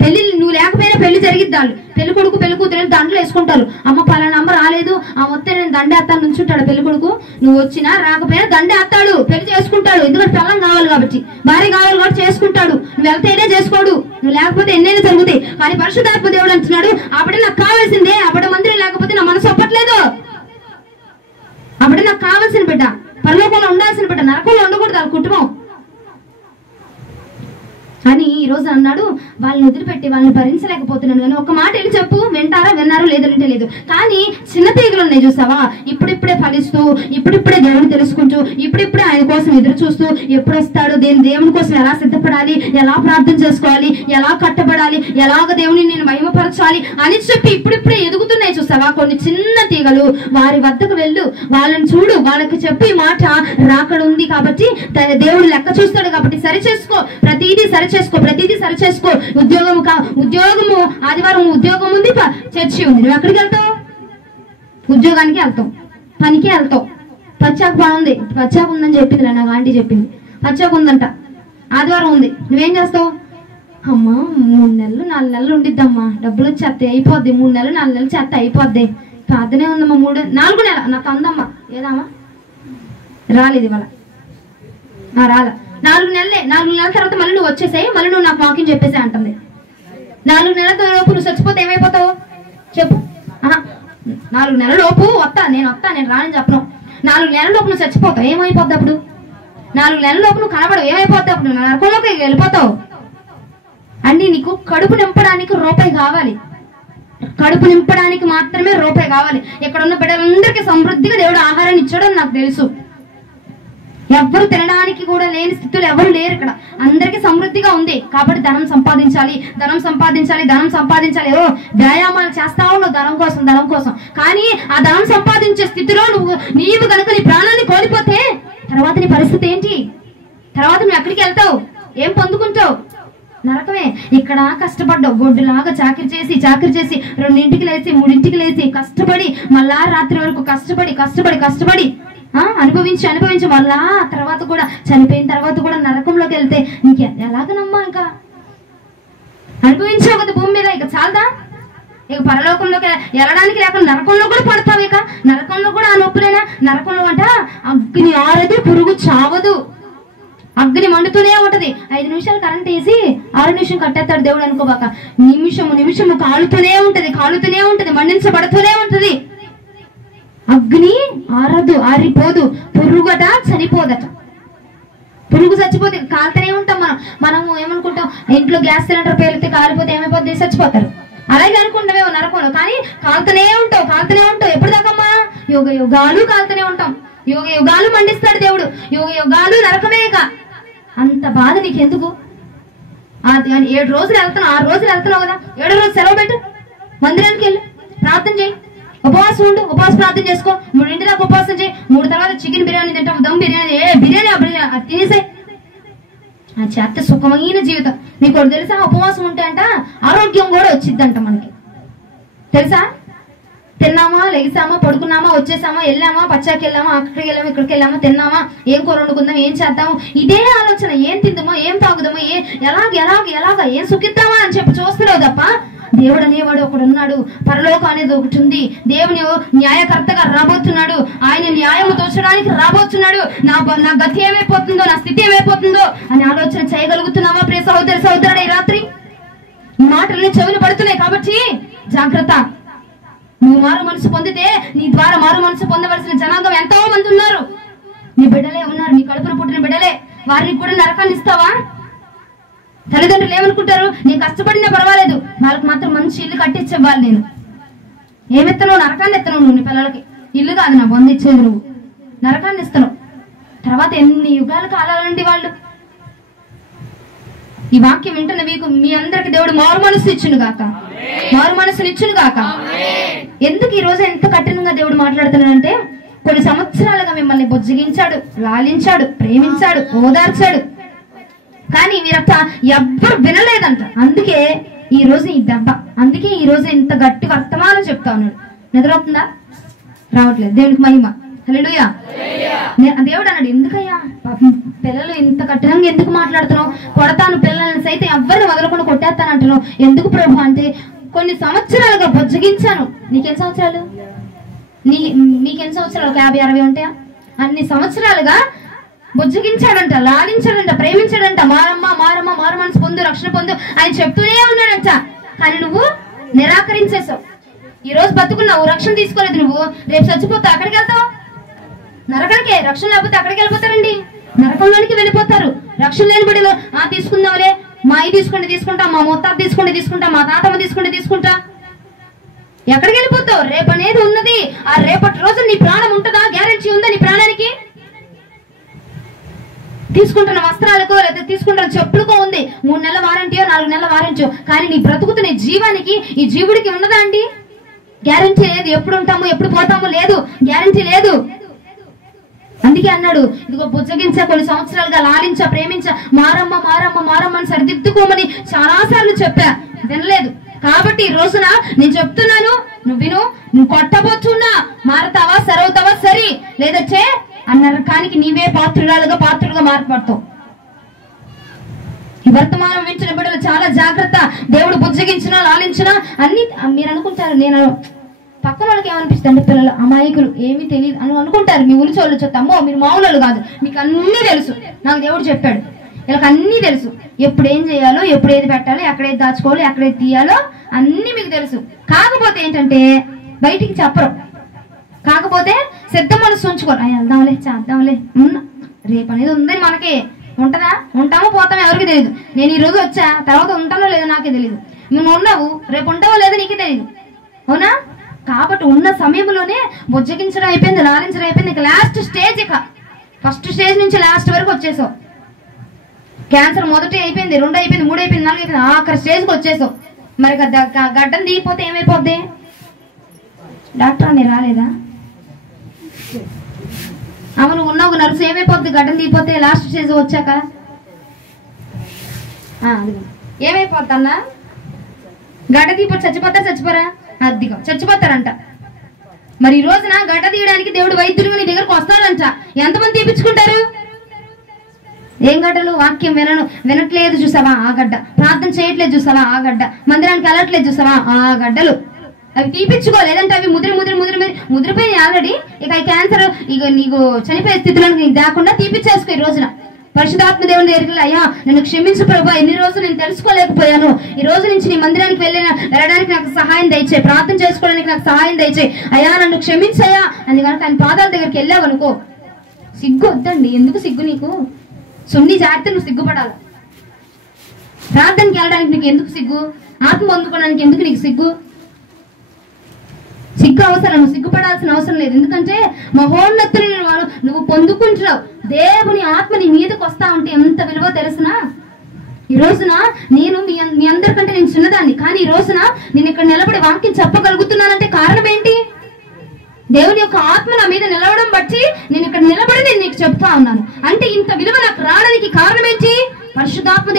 పెళ్లి నువ్వు లేకపోయినా పెళ్లి జరిగిద్దాలు, పెళ్లి కొడుకు పెళ్లి కూతురు దండలు వేసుకుంటారు. అమ్మ పలానా అమ్మ రాలేదు, ఆ మొత్తం నేను దండే ఎత్తాను నుంచుంటాడు పెళ్లి కొడుకు. నువ్వు వచ్చినా రాకపోయినా దండే ఎత్తాడు, పెళ్లి చేసుకుంటాడు. ఎందుకంటే పిల్లం కావాలి కాబట్టి, భార్య కావాలి కాబట్టి చేసుకుంటాడు. నువ్వు వెళ్తేనే చేసుకోడు, నువ్వు లేకపోతే ఎన్నైనా జరుగుతాయి. కానీ పరిశుద్ధాత్మ దేవుడు అంటున్నాడు, అప్పుడే నాకు కావాల్సిందే, అప్పుడే మందిరం లేకపోతే నా మనసు ఒప్పట్లేదు. అప్పుడే నాకు కావాల్సిన బిడ్డ, పరలోకంలో ఉండాల్సిన బిడ్డ, నరకంలో ఉండకూడదు వాళ్ళ కుటుంబం అని ఈ రోజు అన్నాడు. వాళ్ళని వదిలిపెట్టి వాళ్ళని భరించలేకపోతున్నాను. కానీ ఒక మాట వెళ్ళి చెప్పు, వింటారా? విన్నారు, లేదంటే లేదు. కానీ చిన్న తీగలు ఉన్నాయి చూసావా, ఇప్పుడిప్పుడే ఫలిస్తూ, ఇప్పుడిప్పుడే దేవుని తెలుసుకుంటూ, ఇప్పుడిప్పుడే ఆయన కోసం ఎదురు చూస్తూ, ఎప్పుడు వస్తాడు, దేవుని కోసం ఎలా సిద్ధపడాలి, ఎలా ప్రార్థన చేసుకోవాలి, ఎలా కట్టబడాలి, ఎలాగ దేవుని నేను మహిమపరచాలి అని చెప్పి ఇప్పుడిప్పుడే ఎదుగుతున్నాయి చూసావా కొన్ని చిన్న తీగలు. వారి వద్దకు వెళ్ళు, వాళ్ళని చూడు, వాళ్ళకి చెప్పు ఈ మాట రాకడ ఉంది కాబట్టి, దేవుడు లెక్క చూస్తాడు కాబట్టి సరి చేసుకో, ప్రతిదీ సరి చేసుకో. ఉద్యోగము ఆదివారం ఉద్యోగం ఉంది, చర్చి ఉంది, నువ్వు ఎక్కడికి వెళ్తావు? ఉద్యోగానికి వెళ్తావు, పనికి వెళ్తావు. పచ్చాకు బాగుంది, పచ్చాకు ఉందని చెప్పింది నాకు ఆంటీ చెప్పింది, పచ్చాకు ఉందంట, ఆదివారం ఉంది, నువ్వేం చేస్తావు? అమ్మా 3 నెలలు 4 నెలలు ఉండిద్దమ్మా, డబ్బులు వచ్చేస్తాయి, అయిపోద్ది, 3 నెలలు 4 నెలలు చేస్తే అయిపోద్ది, ప్రార్థనే ఉందమ్మా 4 నెలలు నాకు అందమ్మా. ఏదమ్మా రాలేదు ఇవాళ, రాలా 4 నెలలే, 4 నెలల తర్వాత మళ్ళీ నువ్వు వచ్చేసాయి, మళ్ళీ నువ్వు నాకు వాకింగ్ చెప్పేసే అంటుంది. 4 నెలల లోపు నువ్వు చచ్చిపోతే ఏమైపోతావు చెప్పు? 4 నెలల లోపు నేను రానని చెప్పను. 4 నెలల లోపు నువ్వు చచ్చిపోతావు, ఏమైపోద్ది అప్పుడు? 4 నెలల లోపు నువ్వు కనబడవు, ఏమైపోద్ది అప్పుడు? నరకంలోకి వెళ్ళిపోతావు. అన్ని నీకు కడుపు నింపడానికి రూపాయి కావాలి, కడుపు నింపడానికి మాత్రమే రూపాయి కావాలి. ఇక్కడ ఉన్న బిడ్డలందరికీ సమృద్ధిగా దేవుడు ఆహారాన్ని ఇచ్చాడని నాకు తెలుసు. ఎవ్వరు తినడానికి కూడా లేని స్థితిలో ఎవరు లేరు ఇక్కడ. అందరికీ సమృద్ధిగా ఉంది కాబట్టి ధనం సంపాదించాలి, ధనం సంపాదించాలి, ధనం సంపాదించాలి. ఓ వ్యాయామాలు చేస్తా ఉన్నావు ధనం కోసం, ధనం కోసం. కానీ ఆ ధనం సంపాదించే స్థితిలో నీవు కనుక నీ ప్రాణాన్ని కోల్పోతే తర్వాత నీ పరిస్థితి ఏంటి? తర్వాత నువ్వు ఎక్కడికి వెళ్తావు? ఏం పొందుకుంటావు? నరకమే. ఇక్కడ కష్టపడ్డావు, గొడ్డులాగా చాకిరి చేసి 2ంటికి లేచి 3ంటికి లేచి కష్టపడి మళ్ళా రాత్రి వరకు కష్టపడి అనుభవించి మళ్ళా తర్వాత కూడా చనిపోయిన తర్వాత కూడా నరకంలోకి వెళ్తే నీకు ఎలాగనమ్మా? ఇంకా అనుభవించావు కదా భూమి మీద, ఇక చాలదా? ఇక పరలోకంలోకి వెళ్ళడానికి లేకుండా నరకంలో కూడా పడతావు. ఇక నరకంలో కూడా ఆ నొప్పులేనా? నరకంలో అంట అగ్ని ఆరదు, పురుగు చావదు, అగ్ని మండుతూనే ఉంటది. 5 నిమిషాలు కరెంట్ వేసి 6 నిమిషం కట్టేస్తాడు దేవుడు అనుకోబాక. నిమిషము కాలుతూనే ఉంటది, మండించబడుతూనే ఉంటది. అగ్ని ఆరదు, ఆరిపోదు, పురుగుట చనిపోదట. పురుగు చచ్చిపోతే కాలుతూనే ఉంటాం. మనము ఏమనుకుంటాం, ఇంట్లో గ్యాస్ సిలిండర్ పేలితే కాలిపోతే ఏమైపోతుంది? చచ్చిపోతారు. అలాగే అనుకుంటామేమో నరకంలో. కానీ కాలుతూనే ఉంటావు. ఎప్పుడు దాకమ్మా? యుగాలు కాలుతూనే ఉంటాం. యుగాలు మండిస్తాడు దేవుడు. యుగాలు నరకమేక. అంత బాధ నీకెందుకు? 7 రోజులు వెళ్తున్నావు, 6 రోజులు వెళ్తున్నావు కదా, 7వ రోజు సెలవు పెట్టు, మందిరానికి వెళ్ళి ప్రార్థన చేయి, ఉపవాసం ఉండు, ఉపవాస ప్రార్థన చేసుకో, 3 దాకా ఉపవాసం చేయి. 3 తర్వాత చికెన్ బిర్యానీ తింటాం, దమ్ బిర్యానీ, బిర్యానీ అది తినేసే. ఆ చేత సుఖమైన జీవితం. నీకు ఒకటి తెలుసా? ఉపవాసం ఉంటే అంట ఆరోగ్యం కూడా వచ్చిద్దంట మనకి. తెలుసా? తిన్నామా, లెగిసామా, పడుకున్నామా, వచ్చేసామా, వెళ్ళామా, పచ్చాకి వెళ్ళామా, అక్కడికి వెళ్ళామా, ఇక్కడికి వెళ్ళామా, తిన్నామా, ఏం కూర వండుకుందాం, ఏం చేద్దాము, ఇదే ఆలోచన. ఏం తిందామో, ఏం తాగుదామో, ఎలాగ ఏం సుఖిద్దామా అని చెప్పి చూస్తున్నావు తప్ప దేవుడు అనేవాడు ఒకడు ఉన్నాడు. పరలోకం అనేది ఒకటి ఉంది. దేవుని న్యాయకర్తగా రాబోతున్నాడు. ఆయన న్యాయము తోచడానికి రాబోతున్నాడు. నా గతి ఏమైపోతుందో, నా స్థితి ఏమైపోతుందో అని ఆలోచన చేయగలుగుతున్నావా ప్రియ సహోదరుడా? ఈ రాత్రి ఈ మాటలన్నీ చెవిని పడుతున్నాయి కాబట్టి జాగ్రత్త. నువ్వు మారు మనసు పొందితే నీ ద్వారా మారు మనసు పొందవలసిన జనాంగం ఎంతో మంది ఉన్నారు. నీ బిడ్డలే ఉన్నారు, నీ కడుపున పుట్టిన బిడ్డలే. వారికి కూడా నరకాన్ని ఇస్తావా? తల్లిదండ్రులు ఏమనుకుంటారు? నేను కష్టపడినా పర్వాలేదు, వాళ్ళకి మాత్రం మంచి ఇల్లు కట్టించేవాళ్ళు. నేను ఏమెత్తను? నరకాన్ని ఎత్తను. నువ్వు నీ పిల్లలకి ఇల్లు కాదు నా బొంద ఇచ్చేది, నువ్వు నరకాన్ని ఇస్తాను. తర్వాత ఎన్ని యుగాలు కాలాలండి వాళ్ళు. ఈ వాక్యం వింటున్న మీ అందరికి దేవుడు మారు మనసు ఇచ్చును గాక, మారు మనసుని ఇచ్చును గాక. ఎందుకు ఈ రోజు ఎంత కఠినంగా దేవుడు మాట్లాడుతున్నాడంటే, కొన్ని సంవత్సరాలుగా మిమ్మల్ని బుజ్జగించాడు, లాలించాడు, ప్రేమించాడు, ఓదార్చాడు. కానీ మీరంత ఎవ్వరు వినలేదంట. అందుకే ఈ రోజు ఈ దెబ్బ, అందుకే ఈ రోజు ఇంత గట్టి వర్తమానం చెప్తా ఉన్నాడు. నిద్రవుతుందా? రావట్లేదు. దేవునికి మహిమ. హల్లెలూయా. దేవుడు అన్నాడు, ఎందుకయ్యా పిల్లలు ఇంత కఠినంగా ఎందుకు మాట్లాడుతున్నావు? కొడతాను పిల్లల్ని సైతం, ఎవరిని వదలకుండా కొట్టేస్తాను అంటున్నావు ఎందుకు ప్రభు అంటే, కొన్ని సంవత్సరాలుగా బుజ్జగించాను. నీకెన్ని సంవత్సరాలు? నీకెన్ని సంవత్సరాలు? 50, 60 ఉంటాయా? అన్ని సంవత్సరాలుగా బుజ్జగించాడంట, లాలించాడంట, ప్రేమించాడంట. మారమ్మ మారమ్మ, మారు మనసు పొందు, రక్షణ పొందు ఆయన చెప్తూనే ఉన్నాడంట. కానీ నువ్వు నిరాకరించేసావు. ఈ రోజు బతుకున్నావు, రక్షణ తీసుకోలేదు. నువ్వు రేపు చచ్చిపోతావు, అక్కడికి వెళ్తావు నరకానికే. రక్షణ లేకపోతే అక్కడికి వెళ్ళిపోతారండి, నరకంలోనికి వెళ్ళిపోతారు. రక్షణ లేని బడిలో తీసుకుందాంలే, మా అయ్యి తీసుకుంటా, మా మొత్తాలు తీసుకుంటా, మా తాతమ్మ తీసుకుంటా. ఎక్కడికి వెళ్ళిపోతావు? రేపు అనేది ఉన్నది. ఆ రేపటి రోజు నీ ప్రాణం ఉంటుందా? గ్యారెంటీ ఉందా నీ ప్రాణానికి? తీసుకుంటున్న వస్త్రాలకు లేదా తీసుకుంటున్న చెప్పులకో ఉంది 3 నెలల వారంటీయో 4 నెలల వారంటీయో. కానీ నీ బ్రతుకుతున్న జీవానికి, ఈ జీవుడికి ఉన్నదా అండి? గ్యారెంటీ లేదు. ఎప్పుడు ఉంటాము, ఎప్పుడు పోతాము లేదు, గ్యారెంటీ లేదు. అందుకే అన్నాడు, ఇదిగో బుజ్జగించా, కొన్ని సంవత్సరాలుగా లాలించా, ప్రేమించా, మారమ్మ మారమ్మ మారమ్మ అని సరిదిద్దుకోమని చాలా సార్లు చెప్పా, వినలేదు. కాబట్టి ఈ రోజున నేను చెప్తున్నాను, నువ్వు విను. నువ్వు కొట్టబోతున్నా, మారతావా, సరవుతావా సరి, లేదచ్చే ఆ నరకానికి నీవే పాత్రుడుగా మారిపడతావు. ఈ వర్తమానం వించిన బిడ్డలు చాలా జాగ్రత్త. దేవుడు బుజ్జగించినా, లాలించినా అన్ని మీరు అనుకుంటారు, నేను పక్కన వాళ్ళకి ఏమనిపిస్తుంది అంటే, పిల్లలు అమాయకులు, ఏమీ తెలియదు అని అనుకుంటారు. మీ ఉలిచోళ్ళు చెప్తామో మీరు మామూలు కాదు, మీకు అన్నీ తెలుసు. నాకు దేవుడు చెప్పాడు, వీళ్ళకి అన్నీ తెలుసు. ఎప్పుడు ఏం చేయాలో, ఎప్పుడు ఏది పెట్టాలో, ఎక్కడేది దాచుకోవాలో, ఎక్కడేది తీయాలో అన్నీ మీకు తెలుసు. కాకపోతే ఏంటంటే బయటికి చెప్పరు. కాకపోతే సిద్ధ మనసు ఉంచుకోరు. వెళ్దాంలే, చేద్దాంలే, రేపు అనేది ఉందని మనకి ఉంటదా? ఉంటామో పోతామో ఎవరికి తెలియదు. నేను ఈ రోజు వచ్చా, తర్వాత ఉంటానో లేదో నాకే తెలియదు. నువ్వు ఉన్నావు, రేపు ఉంటావో లేదో నీకే తెలియదు, అవునా? కాబట్టి ఉన్న సమయంలోనే బుజ్జగించడం అయిపోయింది, లాలించడం అయిపోయింది. ఇక లాస్ట్ స్టేజ్, ఇక ఫస్ట్ స్టేజ్ నుంచి లాస్ట్ వరకు వచ్చేసావు. క్యాన్సర్ మొదటి అయిపోయింది, 2 అయిపోయింది, 3 అయిపోయింది, 4 అయిపోయింది, ఆఖరి స్టేజ్కి వచ్చేసావు. మరి గడ్డను దిగిపోతే ఏమైపోద్ది? డాక్టర్ అని రాలేదా? అవును, ఉన్నావు నర్సు, ఏమైపోద్ది గడ్డను దిగిపోతే లాస్ట్ స్టేజ్ వచ్చాక? ఏమైపోద్ది అన్న? గడ్డ దిగిపోతే చచ్చిపోరా? అదిగో చచ్చిపోతారంట. మరి ఈ రోజున గడ్డ తీయడానికి దేవుడు వైద్యులు నీ దగ్గరకు వస్తాడంట. ఎంతమంది తీపించుకుంటారు? ఏం గడ్డలు? వాక్యం వినట్లేదు చూసావా? ఆ గడ్డ. ప్రార్థన చేయట్లేదు చూసావా? ఆ గడ్డ. మందిరానికి వెళ్ళట్లేదు చూసావా? ఆ గడ్డలు. అవి తీపించుకో, లేదంటే అవి ముదిరిపోయి ఆల్రెడీ. ఇక ఈ క్యాన్సర్ ఇక నీకు చనిపోయే స్థితిలో దాకుండా తీపిచ్చేసుకో ఈ రోజున. పరిశుద్ధాత్మ దేవుని దగ్గరికి, అయ్యా నన్ను క్షమించు ప్రభా, ఎన్ని రోజులు నేను తెలుసుకోలేకపోయాను, ఈ రోజు నుంచి నీ మందిరానికి వెళ్ళడానికి నాకు సహాయం దయచేయి, ప్రార్థన చేసుకోవడానికి నాకు సహాయం దయచేయి, అయ్యా నన్ను క్షమించయ్యా అని కనుక ఆయన పాదాల దగ్గరికి వెళ్ళావు అనుకో, సిగ్గు వద్దండి. ఎందుకు సిగ్గు నీకు? సున్ని జాగ్రత్త, నువ్వు సిగ్గుపడాలి. ప్రార్థనకి వెళ్ళడానికి నీకు ఎందుకు సిగ్గు? ఆత్మ పొందుకోవడానికి ఎందుకు నీకు సిగ్గు? సిగ్గు అవసరం, నువ్వు సిగ్గుపడాల్సిన అవసరం లేదు. ఎందుకంటే మహోన్నతుని నువ్వు పొందుకుంటున్నావు. దేవుని ఆత్మ నీ మీదకి వస్తా ఉంటే ఎంత విలువ తెలుసునా? ఈ రోజున నేను మీ అందరికంటే నేను చిన్నదాన్ని, కానీ ఈ రోజున నేను ఇక్కడ నిలబడి వాక్యం చెప్పగలుగుతున్నానంటే కారణం ఏంటి? దేవుని యొక్క ఆత్మ నా మీద నిలవడం బట్టి నేను ఇక్కడ నిలబడి నేను నీకు చెప్తా ఉన్నాను. అంటే ఇంత విలువ నాకు రావడానికి కారణం ఏంటి? పరిశుద్ధాత్మ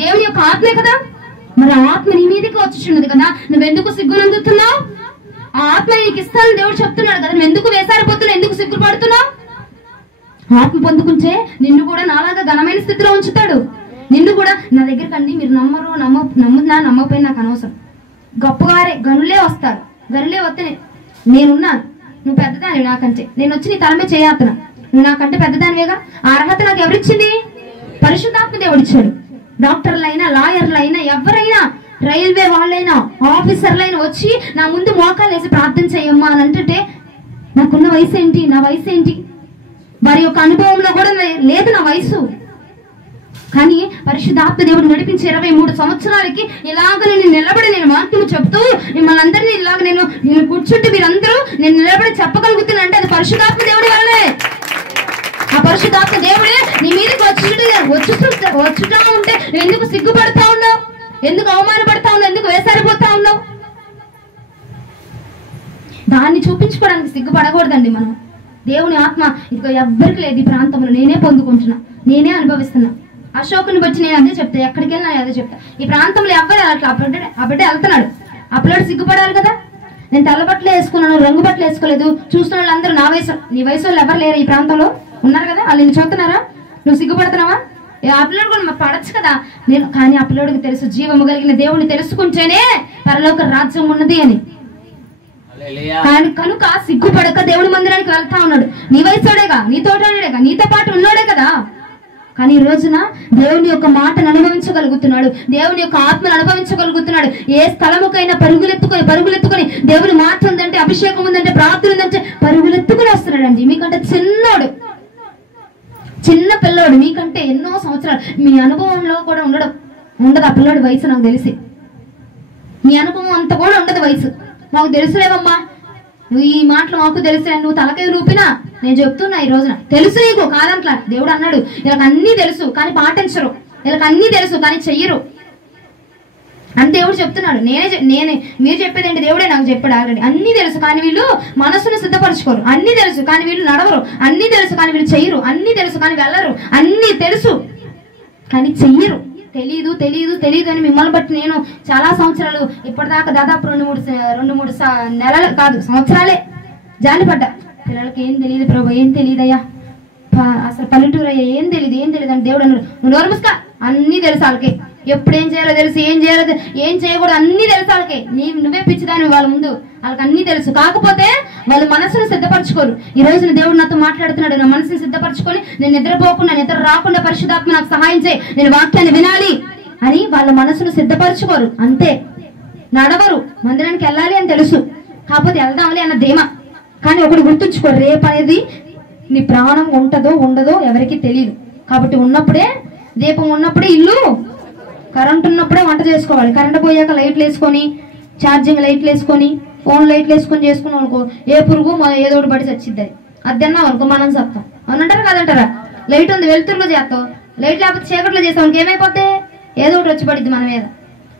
దేవుని యొక్క ఆత్మే కదా. మరి ఆ ఆత్మ నీ మీదకి వచ్చుచున్నది కదా, నువ్వెందుకు సిగ్గునందుతున్నావు? ఆ ఆత్మ నీకు ఇస్తానని దేవుడు చెప్తున్నాడు కదా, నువ్వు ఎందుకు వేసారిపోతున్నావు? ఎందుకు సిగ్గుపడుతున్నావు? ఆత్మ పొందుకుంటే నిన్ను కూడా నాలాగా ఘనమైన స్థితిలో ఉంచుతాడు. నిన్ను కూడా నా దగ్గరికి అండి, మీరు నమ్మకపోయినా నాకు అనవసరం. గొప్పగారే గనులే వస్తారు. గనులే వస్తే నేనున్నాను, నువ్వు పెద్దదానివి నాకంటే, నేను వచ్చి నీ తలమే చేయాతన, నువ్వు నాకంటే పెద్దదానివేగా. ఆ అర్హత నాకు ఎవరిచ్చింది? పరిశుద్ధాత్మ దేవుడిచ్చాడు. డాక్టర్లైనా, లాయర్లైనా, ఎవరైనా, రైల్వే వాళ్ళైనా, ఆఫీసర్లైనా వచ్చి నా ముందు మోకాలు వేసి ప్రార్థన చేయమ్మా అని అంటుంటే నాకున్న వయసు ఏంటి? నా వయసు ఏంటి? వారి యొక్క అనుభవంలో కూడా లేదు నా వయసు. కానీ పరిశుద్ధాత్మ దేవుడు నడిపించి 23 సంవత్సరాలకి ఇలాగ నేను నిలబడి నేను వాక్యం చెప్తూ మిమ్మల్ని అందరినీ ఇలాగ నేను కూర్చుంటే మీరందరూ నేను నిలబడి చెప్పగలుగుతున్నా అంటే అది పరిశుద్ధాత్మ దేవుడి వల్లే. ఆ పరిశుద్ధాత్మ దేవుడే నీ మీదకి వచ్చుతా ఉంటే ఎందుకు సిగ్గుపడతా ఉన్నావు? ఎందుకు అవమానపడతా ఉన్నావు? ఎందుకు వేసారిపోతా ఉన్నావు? దాన్ని చూపించుకోవడానికి సిగ్గుపడకూడదండి మనం. దేవుని ఆత్మ ఇదిగో ఎవ్వరికి లేదు ఈ ప్రాంతంలో. నేనే పొందుకుంటున్నా, నేనే అనుభవిస్తున్నా. అశోకుని బట్టి నేను అదే చెప్తా, ఎక్కడికి వెళ్ళినా అదే చెప్తా. ఈ ప్రాంతంలో ఎవ్వరు అట్లా ఆ బిడ్డ వెళ్తున్నాడు, ఆ పిల్లడు సిగ్గుపడాలి కదా. నేను తెల్ల బట్టలు వేసుకున్నాను, రంగు బట్టలు వేసుకోలేదు. చూస్తున్న వాళ్ళందరూ నా వయసు, నీ వయసు వాళ్ళు ఎవరు లేరు ఈ ప్రాంతంలో ఉన్నారు కదా, వాళ్ళు నిన్ను చూస్తున్నారా? నువ్వు సిగ్గుపడుతున్నావా? ఆ పిల్లడు కూడా పడచ్చు కదా. నేను కానీ ఆ పిల్లడికి తెలుసు, జీవము కలిగిన దేవుని తెలుసుకుంటేనే పరలోక రాజ్యం ఉన్నది అని. కానీ కనుక సిగ్గుపడక దేవుని మందిరానికి వెళ్తా ఉన్నాడు. నీ వయసుడేగా, నీతోటేగా, నీతో పాటు ఉన్నాడే కదా. కానీ ఈ రోజున దేవుని యొక్క మాటను అనుభవించగలుగుతున్నాడు, దేవుని యొక్క ఆత్మను అనుభవించగలుగుతున్నాడు. ఏ స్థలముకైనా పరుగులెత్తుకొని దేవుని మాట ఉందంటే, అభిషేకం ఉందంటే, ప్రార్థన ఉందంటే పరుగులెత్తుకుని వస్తున్నాడండి. మీకంటే చిన్న పిల్లోడు, మీకంటే ఎన్నో సంవత్సరాలు. మీ అనుభవంలో కూడా ఉండదు ఆ పిల్లోడి వయసు. నాకు తెలిసి మీ అనుభవం అంత కూడా ఉండదు వయసు. మాకు తెలుసులేవమ్మా, నువ్వు ఈ మాటలు మాకు తెలుసులే, నువ్వు తలకాయ రూపినా నేను చెప్తున్నా ఈ రోజున. తెలుసు నీకు కాదంట్లా. దేవుడు అన్నాడు వీళ్ళకి అన్ని తెలుసు కానీ పాటించరు, వీళ్ళకి అన్ని తెలుసు కానీ చెయ్యరు అని దేవుడు చెప్తున్నాడు. మీరు చెప్పేది ఏంటి? దేవుడే నాకు చెప్పాడు ఆల్రెడీ. అన్ని తెలుసు కానీ వీళ్ళు మనసును సిద్ధపరచుకోరు. అన్ని తెలుసు కానీ వీళ్ళు నడవరు. అన్ని తెలుసు కానీ వీళ్ళు చెయ్యరు. అన్ని తెలుసు కానీ వెళ్ళరు. అన్ని తెలుసు కానీ చెయ్యరు. తెలీదు అని మిమ్మల్ని బట్టి నేను చాలా సంవత్సరాలు ఇప్పటిదాకా దాదాపు 2-3 నెలలు కాదు సంవత్సరాలే జాలిపడ్డా. పిల్లలకి ఏం తెలియదు ప్రభు, ఏం తెలియదయ్యా, అసలు పల్లెటూరు అయ్యా, ఏం తెలియదు అని దేవుడు అన్నాడు. నువ్వు నోరు మూసుకో, అన్ని తెలుసు వాళ్ళకి. ఎప్పుడు ఏం చేయాలో తెలుసు, ఏం చేయకూడదు అన్ని తెలుసు వాళ్ళకి. నువ్వే పిచ్చిదాని వాళ్ళ ముందు, వాళ్ళకి అన్ని తెలుసు. కాకపోతే వాళ్ళు మనసును సిద్ధపరచుకోరు. ఈ రోజున దేవుడు నాతో మాట్లాడుతున్నాడు, నా మనసును సిద్ధపరచుకొని నేను నిద్ర రాకుండా పరిశుద్ధాత్మ నాకు సహాయం చేయి, నేను వాక్యాన్ని వినాలి అని వాళ్ళ మనసును సిద్ధపరచుకోరు. అంతే, నడవరు. మందిరానికి వెళ్ళాలి అని తెలుసు, కాకపోతే వెళ్దాంలే అన్న ధీమా. కానీ ఒకటి గుర్తుంచుకో, రేపు అనేది నీ ప్రాణం ఉంటుందో ఉండదో ఎవరికి తెలియదు. కాబట్టి ఉన్నప్పుడే, దీపం ఉన్నప్పుడే ఇల్లు, కరెంట్ ఉన్నప్పుడే వంట చేసుకోవాలి. కరెంట్ పోయాక లైట్లు వేసుకొని, ఛార్జింగ్ లైట్లు వేసుకొని, ఫోన్ లైట్లు వేసుకొని చేసుకున్నాం అనుకో, ఏ పురుగు ఏదో ఒకటి పడి చచ్చిద్ది. అది తిన్నాం అనుకో మనం చెప్తాం. అవునంటారా కాదంటారా? లైట్ ఉంది వెలుతురులో చేస్తావు, లైట్ లేకపోతే చీకట్లో చేస్తాం, ఇంకేమైపోతే ఏదో ఒకటి వచ్చి పడిద్ది మన మీద.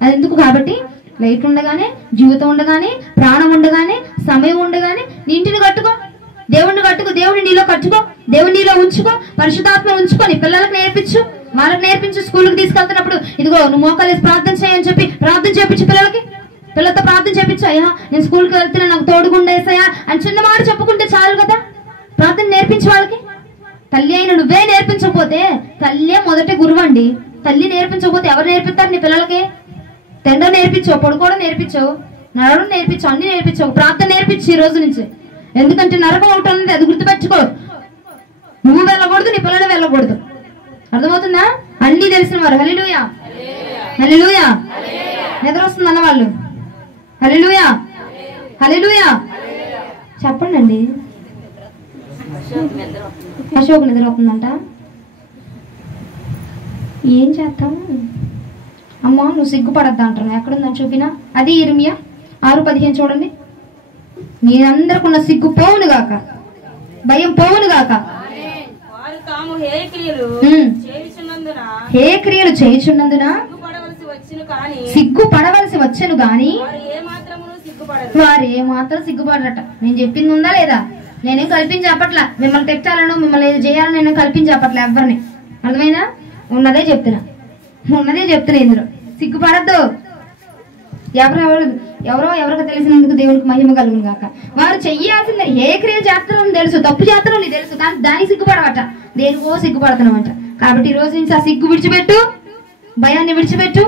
అది ఎందుకు కాబట్టి లైట్ ఉండగానే, జీవితం ఉండగానే, ప్రాణం ఉండగానే, సమయం ఉండగానే నీ ఇంటిని కట్టుకో, దేవుడిని కట్టుకో, దేవుడిని నీలో కట్టుకో, దేవుడిని నీలో ఉంచుకో, పరిశుద్ధాత్మ ఉంచుకో, నీ పిల్లలకు నేర్పించు, వాళ్ళకి నేర్పించు. స్కూల్కి తీసుకెళ్తున్నప్పుడు ఇదిగో నువ్వు మోకాలేసి ప్రార్థన చేయని చెప్పి ప్రార్థన చేయించు, పిల్లలతో ప్రార్థన చేయించు. అయ్యా నేను స్కూల్కి వెళ్తున్నా, నాకు తోడుగుండేసయ్యా అని చిన్న మాట చెప్పుకుంటే చాలు కదా. ప్రార్థన నేర్పించు వాళ్ళకి. తల్లి అయిన నువ్వే నేర్పించకపోతే, తల్లే మొదటి గురువు అండి. తల్లి నేర్పించకపోతే ఎవరు నేర్పిస్తారు నీ పిల్లలకి? తినడం నేర్పించావు, పడుకోవడం నేర్పించావు, నడవడం నేర్పించావు, అన్ని నేర్పించావు. ప్రార్థన నేర్పించు ఈ రోజు నుంచి. ఎందుకంటే నరకం ఒకటి ఉంది, అది గుర్తుపెట్టుకో. నువ్వు వెళ్ళకూడదు, నీ పిల్లలు వెళ్ళకూడదు. అర్థమవుతుందా? అన్ని తెలిసిన వారు హల్లెలూయా, హల్లెలూయా. నిద్ర వస్తుంది అన్న వాళ్ళు హల్లెలూయా, హల్లెలూయా చెప్పండి అండి. అశోక్ నిద్ర అవుతుందంట. ఏం చేస్తాం అమ్మా, నువ్వు సిగ్గుపడద్దా అంటున్నావు. ఎక్కడుందని చూపినా? అది ఇర్మియా 6:15 చూడండి. నేనందరికున్న సిగ్గు పోవును గాక, భయం పోవును గాక. హే క్రియలు చేయుచున్నందున సిగ్గుపడవలసి వచ్చెను గాని వారు ఏమాత్రం సిగ్గుపడరట. నేను చెప్పింది ఉందా లేదా? నేనేం కల్పించి చెప్పట్లా, మిమ్మల్ని తెచ్చాలను, మిమ్మల్ని ఏది చేయాలని నేను కల్పించి చెప్పట్లే ఎవరిని. అర్థమైందా? ఉన్నదే చెప్తున్నా ఇందులో. సిగ్గుపడద్దు. ఎవరో తెలిసినందుకు దేవునికి మహిమ కలుగును గాక. వారు చెయ్యాల్సిందే. ఏ క్రియ చేస్తారో తెలుసు, తప్పు చేస్తారో నీకు తెలుసు, కానీ దానికి సిగ్గుపడవట. దేనికో సిగ్గుపడుతున్నామంట. కాబట్టి ఈ రోజు నుంచి ఆ సిగ్గు విడిచిపెట్టు, భయాన్ని విడిచిపెట్టు.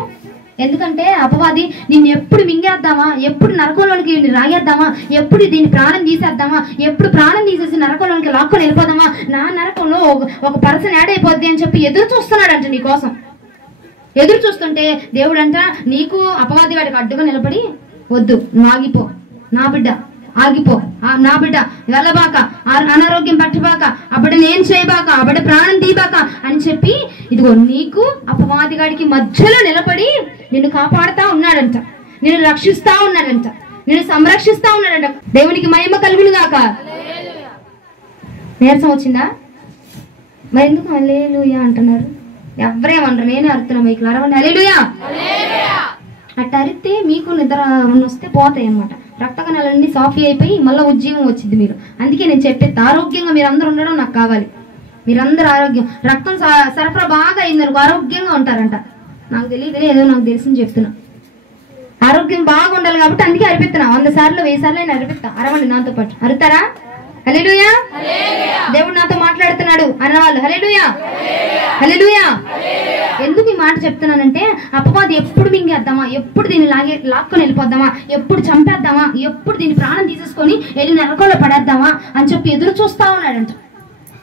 ఎందుకంటే అపవాది నిన్ను ఎప్పుడు మింగేద్దామా, ఎప్పుడు నరకంలోనికి రాగేద్దామా, ఎప్పుడు దీన్ని ప్రాణం తీసేద్దామా, ఎప్పుడు ప్రాణం తీసేసి నరకంలోనికి లాక్కొని వెళ్ళిపోదామా, నా నరకంలో ఒక పర్సన్ యాడ్ అయిపోద్ది అని చెప్పి ఎదురు చూస్తున్నాడంట నీ కోసం. ఎదురు చూస్తుంటే దేవుడు అంట నీకు అపవాది వాడికి అడ్డుగా నిలబడి, వద్దు నువ్వు ఆగిపో నా బిడ్డ, ఆగిపో నా బిడ్డ, వెళ్ళబాక, అనారోగ్యం పట్టబాక, అబడిని ఏం చేయబాక, అబడి ప్రాణం తీబాక అని చెప్పి ఇదిగో నీకు అపవాది గాడికి మధ్యలో నిలబడి నిన్ను కాపాడుతా ఉన్నాడంట, నిన్ను రక్షిస్తా ఉన్నాడంట, నిన్ను సంరక్షిస్తా ఉన్నాడంట. దేవునికి మహిమ కలుగును గాక. నీరసం వచ్చిందా? మరి ఎందుకు హల్లెలూయా అంటున్నారు? ఎవరేమన్నారు? నేనే అరుతున్నా, మీకు అరవండి హల్లెలూయా. అట్ట అరిస్తే మీకు నిద్ర వస్తే పోతాయి అన్నమాట. రక్త కణాలన్నీ సాఫీ అయిపోయి మళ్ళీ ఉజ్జీవం వచ్చింది మీరు. అందుకే నేను చెప్పేది ఆరోగ్యంగా మీరు అందరూ ఉండడం నాకు కావాలి. మీరందరూ ఆరోగ్యం, రక్తం సరఫరా బాగా అయిందనుకో ఆరోగ్యంగా ఉంటారంట. నాకు తెలియదు, ఏదో నాకు తెలిసింది చెప్తున్నా. ఆరోగ్యం బాగా ఉండాలి కాబట్టి అందుకే అరిపిస్తున్నా. 100 సార్లు 1000 సార్లు అయినా అరిపిస్తా. అరవండి నాతో పాటు. అరుతారా? హల్లెలూయా. దేవుడు నాతో మాట్లాడుతున్నాడు అన్నవాళ్ళు హల్లెలూయా, హల్లెలూయా. ఎందుకు ఈ మాట చెప్తున్నానంటే అపవాది ఎప్పుడు మింగేద్దామా, ఎప్పుడు దీన్ని లాక్కొని వెళ్ళిపోద్దామా, ఎప్పుడు చంపేద్దామా, ఎప్పుడు దీన్ని ప్రాణం తీసేసుకొని వెళ్ళి నరకంలో పడేద్దామా అని చెప్పి ఎదురు చూస్తా ఉన్నాడంట.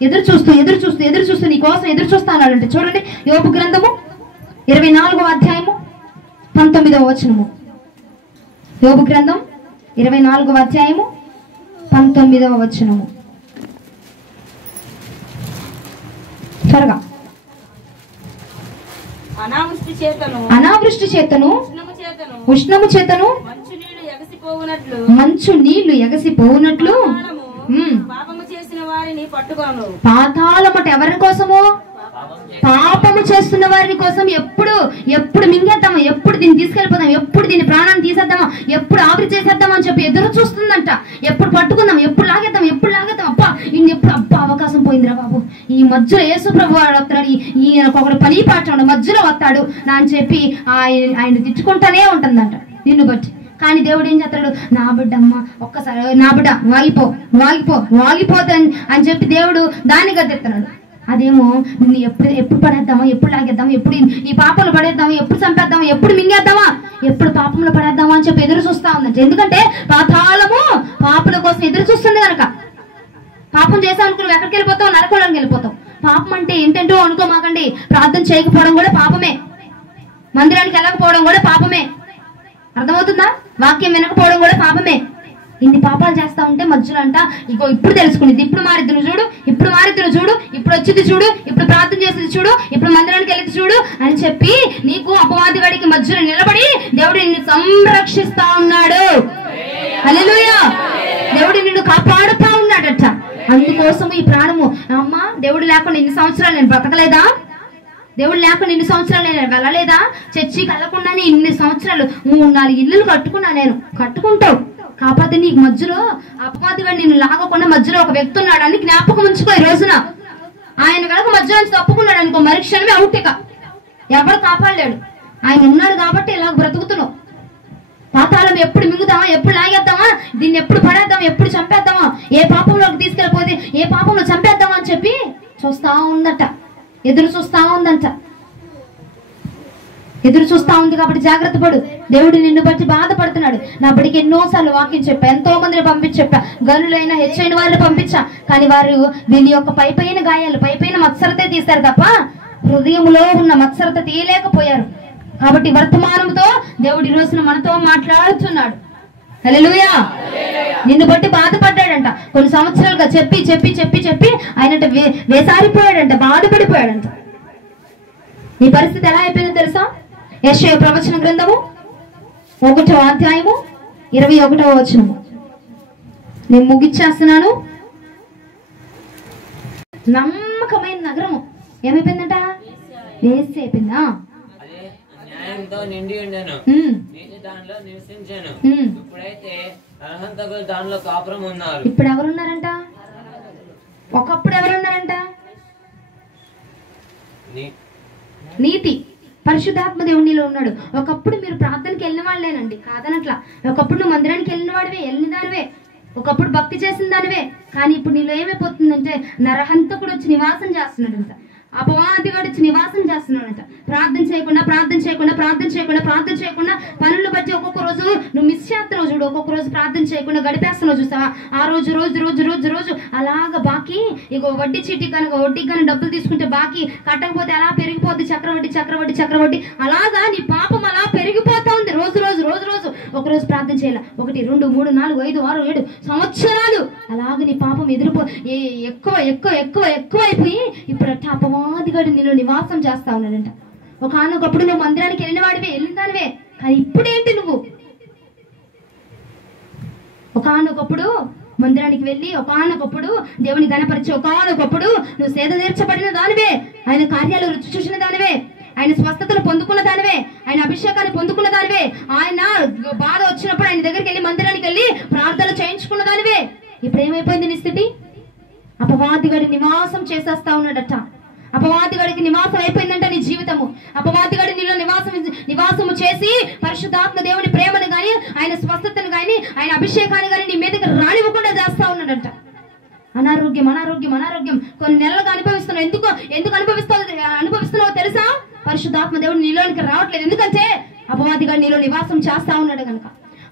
ఎదురు చూస్తూ నీ కోసం ఎదురు చూస్తా ఉన్నాడంటే. చూడండి యోబు గ్రంథము 24వ అధ్యాయము 19వ వచనము. యోబు గ్రంథం 24వ అధ్యాయము 19వ వచనము. త్వరగా. అనావృష్టి చేతను ఉష్ణము చేతను మంచు నీళ్లు ఎగసిపోవునట్లు పాతాళమట ఎవరి కోసము? పాపము చేస్తున్న వారి కోసం. ఎప్పుడు మింగేద్దామా, ఎప్పుడు దీన్ని తీసుకెళ్ళిపోదాం, ఎప్పుడు దీన్ని ప్రాణాన్ని తీసేద్దామా, ఎప్పుడు ఆవిరి చేసేద్దామా అని చెప్పి ఎదురు చూస్తుందంట. ఎప్పుడు పట్టుకుందాం, ఎప్పుడు లాగేద్దాం. అబ్బా ఎప్పుడు అవకాశం పోయిందిరా బాబు, ఈ మధ్యలో యేసు ప్రభు వాడు వస్తాడు, ఈయనకు ఒకడు పని పాట మధ్యలో వస్తాడు నా అని చెప్పి ఆయన తిట్టుకుంటానే ఉంటుందంట నిన్ను బట్టి. కానీ దేవుడు ఏం చేస్తాడు? నా బిడ్డ అమ్మ ఒక్కసారి, నా బిడ్డ వాగిపోతా అని చెప్పి దేవుడు దాన్ని గద్దెత్తున్నాడు. అదేమో నిన్ను ఎప్పుడు పడేద్దామా, ఎప్పుడు లాగేద్దామా, ఎప్పుడు ఈ పాపంలో పడేద్దామా, ఎప్పుడు చంపేద్దామా, ఎప్పుడు మింగేద్దామా, ఎప్పుడు పాపంలో పడేద్దామా అని చెప్పి ఎదురు చూస్తా ఉందంట. ఎందుకంటే పాతాళము పాపుల కోసం ఎదురు చూస్తుంది కనుక. పాపం చేసావు అనుకో నువ్వు ఎక్కడికి వెళ్ళిపోతావు? నరకంలోకి వెళ్ళిపోతావు. పాపం అంటే ఏంటంటో అనుకోమాకండి. ప్రార్థన చేయకపోవడం కూడా పాపమే, మందిరానికి వెళ్ళకపోవడం కూడా పాపమే. అర్థమవుతుందా? వాక్యం వినకపోవడం కూడా పాపమే. ఇన్ని పాపాలు చేస్తా ఉంటే మధ్యలో అంట ఇగో ఇప్పుడు తెలుసుకునేది, ఇప్పుడు మారిద్దు చూడు, ఇప్పుడు వచ్చింది చూడు, ఇప్పుడు ప్రార్థన చేసేది చూడు, ఇప్పుడు మందిరానికి వెళ్ళేది చూడు అని చెప్పి నీకు అపవాది వాడికి మధ్యలో నిలబడి దేవుడు నిన్ను సంరక్షిస్తా ఉన్నాడు. హల్లెలూయా. దేవుడు నిన్ను కాపాడుతా ఉన్నాడట. అందుకోసం ఈ ప్రాణము. అమ్మ దేవుడు లేకుండా ఇన్ని సంవత్సరాలు నేను బ్రతకలేదా? దేవుడు లేకుండా ఇన్ని సంవత్సరాలు నేను వెళ్ళలేదా? చర్చికి వెళ్ళకుండానే ఇన్ని సంవత్సరాలు 3-4 ఇల్లులు కట్టుకున్నా. నేను కట్టుకుంటావు కాకపోతే నీకు మధ్యలో అపవాదిగా నిన్ను లాగకుండా మధ్యలో ఒక వ్యక్తి ఉన్నాడు అని జ్ఞాపకం ఉంచుకో. ఈ రోజున ఆయన కనుక మధ్యలో నుంచి తప్పుకున్నాడు అనుకో, మరుక్షణమే అవుటిక, ఎవరు కాపాడలేడు. ఆయన ఉన్నాడు కాబట్టి ఇలా బ్రతుకుతున్నావు. పాతాళం ఎప్పుడు మింగుతామా, ఎప్పుడు లాగేద్దామా, దీన్ని ఎప్పుడు పడేద్దాం, ఎప్పుడు చంపేద్దామా, ఏ పాపంలోకి తీసుకెళ్ళిపోతే ఏ పాపంలో చంపేద్దామా అని చెప్పి చూస్తా ఉందట, ఎదురు చూస్తా ఉందంట, ఎదురు చూస్తా ఉంది. కాబట్టి జాగ్రత్త పడు. దేవుడు నిన్ను బట్టి బాధపడుతున్నాడు. నా బడికి ఎన్నోసార్లు వాక్యం చెప్పా, ఎంతో మందిని పంపించా, గనులైనా హెచ్చైన వారిని పంపించా. కానీ వారు దీని యొక్క పైపైన గాయాలు, పైపైన మత్సరతే తీశారు తప్ప హృదయంలో ఉన్న మత్సరత తీయలేకపోయారు. కాబట్టి వర్తమానంతో దేవుడు ఈ రోజున మనతో మాట్లాడుతున్నాడు. హల్లెలూయా. నిన్ను బట్టి బాధపడ్డాడంట. కొన్ని సంవత్సరాలుగా చెప్పి చెప్పి చెప్పి చెప్పి ఆయన వేసారిపోయాడంట, బాధపడిపోయాడంట. ఈ పరిస్థితి ఎలా అయిపోయిందో తెలుసా? యెషయా ప్రవచన గ్రంథము 1వ అధ్యాయము 21వ వచనము. నేను ముగిచ్చేస్తున్నాను. నమ్మకమైన నగరము ఏమైపోయిందంట? వేసి అయిపోయిందా? న్యాయంతో నిండి ఉండెను, నీతి దానిలో నివసించెను. ఇప్పుడైతే అర్హంతకులు దానిలో కాపురం ఉన్నారు. ఇప్పుడు ఎవరున్నారంట? ఒకప్పుడు ఎవరున్నారంట? నీతి పరిశుద్ధాత్మ దేవునిలో ఉన్నాడు. ఒకప్పుడు మీరు ప్రార్థనకి వెళ్ళిన వాళ్ళేనండి, కాదనట్లా. ఒకప్పుడు నువ్వు మందిరానికి వెళ్ళిన వాడివే, వెళ్ళిన దానివే, ఒకప్పుడు భక్తి చేసిన దానివే. కానీ ఇప్పుడు నీలో ఏమైపోతుందంటే నరహంతకుడు వచ్చి నివాసం చేస్తున్నాడంట, అపవాదిగాడు వచ్చి నివాసం చేస్తున్నాడంట. ప్రార్థన చేయకుండా ప్రార్థన చేయకుండా ప్రార్థన చేయకుండా ప్రార్థన చేయకుండా పనులు బట్టి ఒక్కొక్క రోజు నువ్వు మిస్ చేస్తున్నావు చూడు. ఒక్కొక్క రోజు ప్రార్థన చేయకుండా గడిపేస్తున్నావు చూస్తావా? ఆ రోజు రోజు రోజు రోజు రోజు అలాగా బాకీ, ఇక వడ్డీ చీటీ కనుక వడ్డీకి కానీ డబ్బులు తీసుకుంటే బాకీ కట్టకపోతే అలా పెరిగిపోద్ది, చక్రవడ్డీ చక్రవడ్డీ చక్రవడ్డీ. అలాగా నీ పాపం అలా పెరిగిపోతా ఉంది రోజు రోజు రోజు రోజు. ఒక రోజు ప్రార్థన చేయాల, 1 2 3 4 5 6 7 సంవత్సరాలు అలాగే నీ పాపం ఎక్కువ ఎక్కువ ఎక్కువ ఎక్కువ అయిపోయి ఇప్పుడు అట్ట అపవాదిగాడు నీలో నివాసం చేస్తా ఉన్నాడంట. ఒకనొకప్పుడు నువ్వు మందిరానికి వెళ్ళిన వాడివే, వెళ్ళిన దానివే. కానీ ఇప్పుడేంటి? నువ్వు ఒకనొకప్పుడు మందిరానికి వెళ్ళి ఒకనొకప్పుడు దేవుని గణపరిచి ఒకనొకప్పుడు నువ్వు సేద తీర్చబడిన దానివే, ఆయన కార్యాలు రుచి చూసిన దానివే, ఆయన స్వస్థతను పొందుకున్న దానివే, ఆయన అభిషేకాన్ని పొందుకున్న దానివే, ఆయన బాధ వచ్చినప్పుడు ఆయన దగ్గరికి వెళ్ళి మందిరానికి వెళ్ళి ప్రార్థనలు చేయించుకున్న దానివే. ఇప్పుడు ఏమైపోయింది నీ స్థితి? అపవాదిగాడి నివాసం చేసేస్తా ఉన్నాడట. అపవాదిగాడికి నివాసం అయిపోయిందంట నీ జీవితము. అపవాదిగాడి నీలో నివాసము చేసి పరిశుద్ధాత్మ దేవుని ప్రేమను గాని, ఆయన స్వస్థతను గాని, ఆయన అభిషేకాన్ని గాని నీ మీదకి రానివ్వకుండా చేస్తా ఉన్నాడంట. అనారోగ్యం అనారోగ్యం అనారోగ్యం కొన్ని నెలలుగా అనుభవిస్తున్నావు. ఎందుకు అనుభవిస్తున్నావో తెలుసా? పరిశుద్ధాత్మ దేవుడు నీలోనికి రావట్లేదు. ఎందుకంటే అపవాదిగాడు నీలో నివాసం చేస్తా ఉన్నాడు కనుక.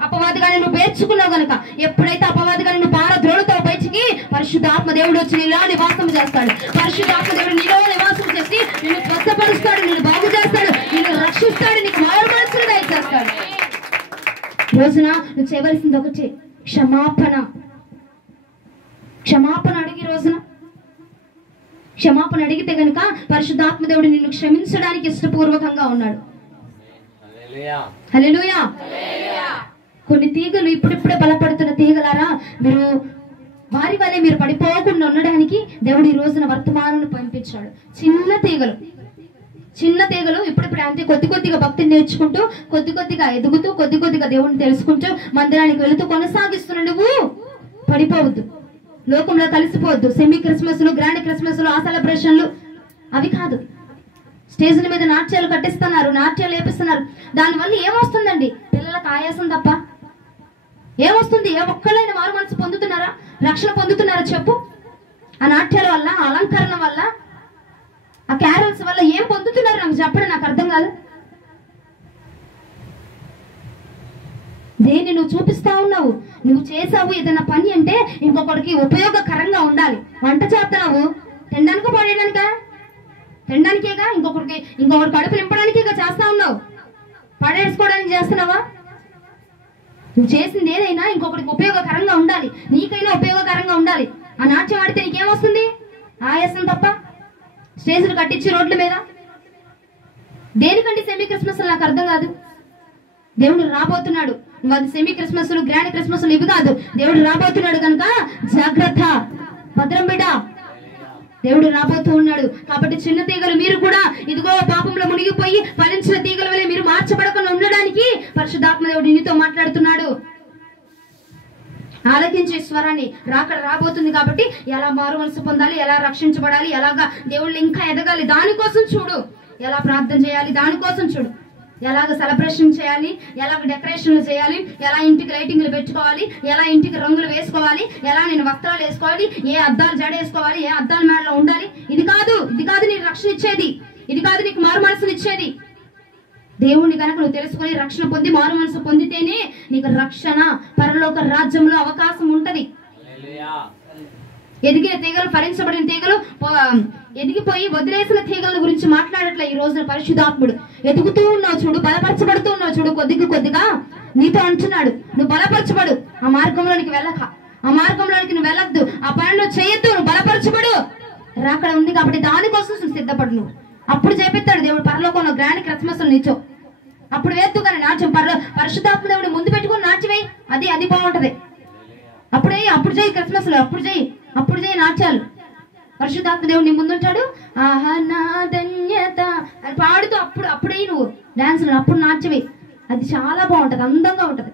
అపవాదిగాని నువ్వు పేర్చుకున్నావు కనుక. ఎప్పుడైతే అపవాదిగాని నువ్వు పారద్రోలుతావు బయటికి, పరిశుద్ధాత్మ దేవుడు వచ్చి నీలో నివాసం చేస్తాడు. పరిశుద్ధాత్మ దేవుడు నీలో నివాసం చేసి నిన్ను స్వస్థపరుస్తాడు, నిన్ను బాగు చేస్తాడు, నిన్ను రక్షిస్తాడు, నీకు మారు మనసును దయచేస్తాడు. రోజున నువ్వు చేయవలసింది ఒకటి, క్షమాపణ. క్షమాపణ అడిగి రోజున క్షమాపణ అడిగితే గనుక పరిశుద్ధాత్మ దేవుడు నిన్ను క్షమించడానికి ఇష్టపూర్వకంగా ఉన్నాడు. హల్లెలూయా. కొన్ని తీగలు ఇప్పుడిప్పుడే బలపడుతున్న తీగలారా, మీరు వారి వల్లే మీరు పడిపోకుండా ఉండడానికి దేవుడు ఈ రోజున వర్తమానాన్ని పంపించాడు. చిన్న తీగలు ఇప్పుడిప్పుడు అంటే కొద్దిగా భక్తిని నేర్చుకుంటూ, కొద్దిగా ఎదుగుతూ, కొద్దిగా దేవుడిని తెలుసుకుంటూ మందిరానికి వెళుతూ కొనసాగిస్తున్న నువ్వు పడిపోవద్దు, లోకంలో కలిసిపోవద్దు. సెమీ క్రిస్మస్లు, గ్రాండ్ క్రిస్మస్లు, ఆ సెలబ్రేషన్లు అవి కాదు. స్టేజ్ల మీద నాట్యాలు కట్టిస్తున్నారు, నాట్యాలు వేపిస్తున్నారు. దానివల్ల ఏమొస్తుందండి? పిల్లలకు ఆయాసం తప్ప ఏమొస్తుంది? ఏ ఒక్కళ్ళైనా మారు మనసు పొందుతున్నారా? రక్షణ పొందుతున్నారా చెప్పు? ఆ నాట్యాల వల్ల, ఆ అలంకరణ వల్ల, ఆ క్యారల్స్ వల్ల ఏం పొందుతున్నారు నాకు చెప్పండి, నాకు అర్థం కాదు. దేన్ని నువ్వు చూపిస్తా ఉన్నావు? నువ్వు చేసావు ఏదైనా పని అంటే ఇంకొకరికి ఉపయోగకరంగా ఉండాలి. వంట చేస్తున్నావు తినడానికి పడేయడానికా? తినడానికేగా, ఇంకొకటి కడుపు నింపడానికేగా చేస్తా ఉన్నావు. పడేసుకోవడానికి చేస్తున్నావా? నువ్వు చేసింది ఏదైనా ఇంకొకరికి ఉపయోగకరంగా ఉండాలి, నీకైనా ఉపయోగకరంగా ఉండాలి. ఆ నాట్యం ఆడితే నీకేమొస్తుంది? ఆయాసం తప్ప. స్టేజ్లు కట్టించి రోడ్ల మీద దేనికంటే సెమీ క్రిస్మస్ నాకు అర్థం కాదు. దేవుడు రాబోతున్నాడు. నువ్వు అది సెమీ క్రిస్మస్లు, గ్రాండ్ క్రిస్మస్లు ఇవి కాదు. దేవుడు రాబోతున్నాడు కనుక జాగ్రత్త. భద్రం బిడ్డ, దేవుడు రాబోతూ ఉన్నాడు. కాబట్టి చిన్న తీగలు మీరు కూడా ఇదిగో పాపంలో మునిగిపోయి ఫలించిన తీగల వల్ల మీరు మార్చబడకుండా ఉండడానికి పరిశుద్ధాత్మ దేవుడు నీతో మాట్లాడుతున్నాడు. ఆలకించే స్వరాన్ని. రాకడ రాబోతుంది కాబట్టి ఎలా మారు మనసు పొందాలి, ఎలా రక్షించబడాలి, ఎలాగా దేవుళ్ళు ఇంకా ఎదగాలి దానికోసం చూడు. ఎలా ప్రార్థన చేయాలి దానికోసం చూడు. ఎలాగ సెలబ్రేషన్ చేయాలి, ఎలాగ డెకరేషన్లు చేయాలి, ఎలా ఇంటికి లైటింగ్లు పెట్టుకోవాలి, ఎలా ఇంటికి రంగులు వేసుకోవాలి, ఎలా నేను వస్త్రాలు వేసుకోవాలి, ఏ అద్దాలు జడేసుకోవాలి, ఏ అద్దాల మేడలో ఉండాలి. ఇది కాదు నీకు రక్షణ ఇచ్చేది. ఇది కాదు నీకు మారు మనసుని ఇచ్చేది. దేవుని కనుక నువ్వు తెలుసుకొని రక్షణ పొంది మారు మనసు పొందితేనే నీకు రక్షణ, పరలోక రాజ్యంలో అవకాశం ఉంటది. ఎదిగిన తీగలు, ఫలించబడిన తీగలు, ఎదిగిపోయి వదిలేసిన తీగల గురించి మాట్లాడట్లే ఈ రోజున పరిశుద్ధాత్ముడు. ఎదుగుతూ ఉన్నావు చూడు, బలపరచబడుతూ ఉన్నావు చూడు, కొద్దిగా నీతో అంటున్నాడు, నువ్వు బలపరచబడు. ఆ మార్గంలోనికి వెళ్ళక, ఆ మార్గంలోనికి నువ్వు వెళ్ళొద్దు, ఆ పనులు చేయొద్దు, నువ్వు బలపరచబడు. రాకడ ఉంది కాబట్టి దానికోసం నువ్వు సిద్ధపడు. నువ్వు అప్పుడు చేపిస్తాడు దేవుడు పరలోకంలో గ్రాండ్ క్రిస్మస్ నీచో. అప్పుడు వేద్దు కానీ నాట్యం పరిశుద్ధాత్మ దేవుడు ముందు పెట్టుకుని నాట్యమై అది బాగుంటది. అప్పుడు చేయి క్రిస్మస్ లో, అప్పుడు చేయి నాట్యాలు. పరిశుద్ధాత్మ దేవుడు నీ ముందుంటాడు. ఆహా నా ధన్యత అని పాడుతూ అప్పుడే నువ్వు డాన్స్ అప్పుడు నాట్యమే. అది చాలా బాగుంటది, అందంగా ఉంటది.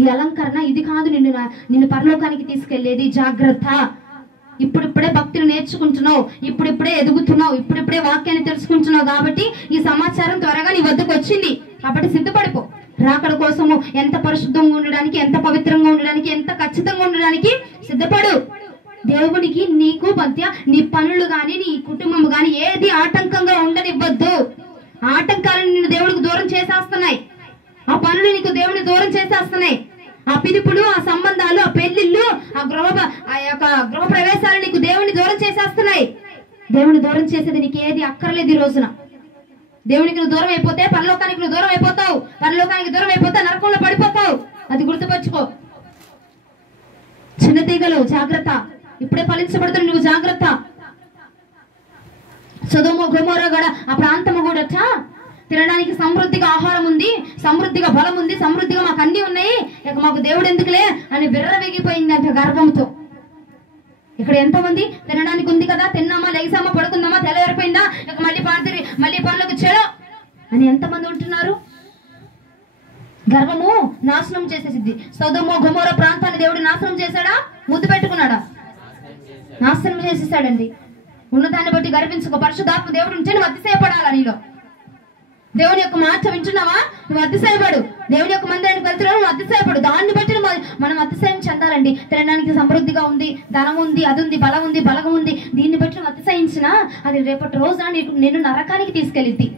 ఈ అలంకరణ ఇది కాదు నిన్ను పరలోకానికి తీసుకెళ్లేది. జాగ్రత్త. ఇప్పుడిప్పుడే భక్తులు నేర్చుకుంటున్నావు, ఇప్పుడిప్పుడే ఎదుగుతున్నావు, ఇప్పుడిప్పుడే వాక్యాన్ని తెలుసుకుంటున్నావు. కాబట్టి ఈ సమాచారం త్వరగా నీ వద్దకు వచ్చింది. కాబట్టి సిద్ధపడిపో. రాకడ కోసము ఎంత పరిశుద్ధంగా ఉండడానికి, ఎంత పవిత్రంగా ఉండడానికి, ఎంత ఖచ్చితంగా ఉండడానికి సిద్ధపడు. దేవునికి నీకు మధ్య నీ పనులు గాని, నీ కుటుంబం గాని ఏది ఆటంకంగా ఉండనివ్వద్దు. ఆటంకాలను నిన్ను దేవుడికి దూరం చేసేస్తున్నాయి. ఆ పనులు నీకు దేవుని దూరం చేసేస్తున్నాయి. ఆ పిలుపులు, ఆ సంబంధాలు, ఆ పెళ్లిళ్ళు, ఆ యొక్క గృహ ప్రవేశాలు నీకు దేవుని దూరం చేసేస్తున్నాయి. దేవుని దూరం చేసేది నీకు ఏది అక్కర్లేదు. ఈ రోజున దేవునికి నువ్వు దూరం అయిపోతే పరలోకానికి నువ్వు దూరం అయిపోతావు. పరలోకానికి దూరం అయిపోతే నరకంలో పడిపోతావు. అది గుర్తుపరచుకో. చిన్న తీగలు జాగ్రత్త. ఇప్పుడే ఫలించబడుతున్న నువ్వు జాగ్రత్త. సొదొమ గొమొర్రా గడ ఆ ప్రాంతము కూడా తినడానికి సమృద్ధిగా ఆహారం ఉంది, సమృద్ధిగా బలం ఉంది, సమృద్ధిగా మాకు అన్ని ఉన్నాయి, ఇక మాకు దేవుడు ఎందుకులే అని విర్రవేగిపోయింది అంట గర్వంతో. ఇక్కడ ఎంతమంది తినడానికి ఉంది కదా, తిన్నామా, లేసామా, పడుకుందామా, తెల్లవారిపోయిందా, ఇక మళ్ళీ పనులకు చెడు అని ఎంతమంది ఉంటున్నారు. గర్వము నాశనం చేసేసిద్ది. సొదొమ గొమొర్రా ప్రాంతాన్ని దేవుడు నాశనం చేశాడా, ముద్దు పెట్టుకున్నాడా? నాశనం చేసేసాడండి. ఉన్నదాన్ని బట్టి గర్వించుకో. పరిశుద్ధాత్మ దేవుడు ఉంటే నువ్వు అతిశయపడాలా. నీలో దేవుని యొక్క మాట వింటున్నావా, నువ్వు అతిశయపడు. దేవుని యొక్క మందిరానికి వెళ్తున్నావు, నువ్వు అతిశయపడు. దాన్ని బట్టి మనం అతిశయం చెందాలండి. తినడానికి సమృద్ధిగా ఉంది, ధనం ఉంది, అది ఉంది, బలం ఉంది, బలగం ఉంది. దీన్ని బట్టి నువ్వు అతిశయించినా అది రేపటి రోజున నిన్ను నరకానికి తీసుకెళ్ళిద్ది.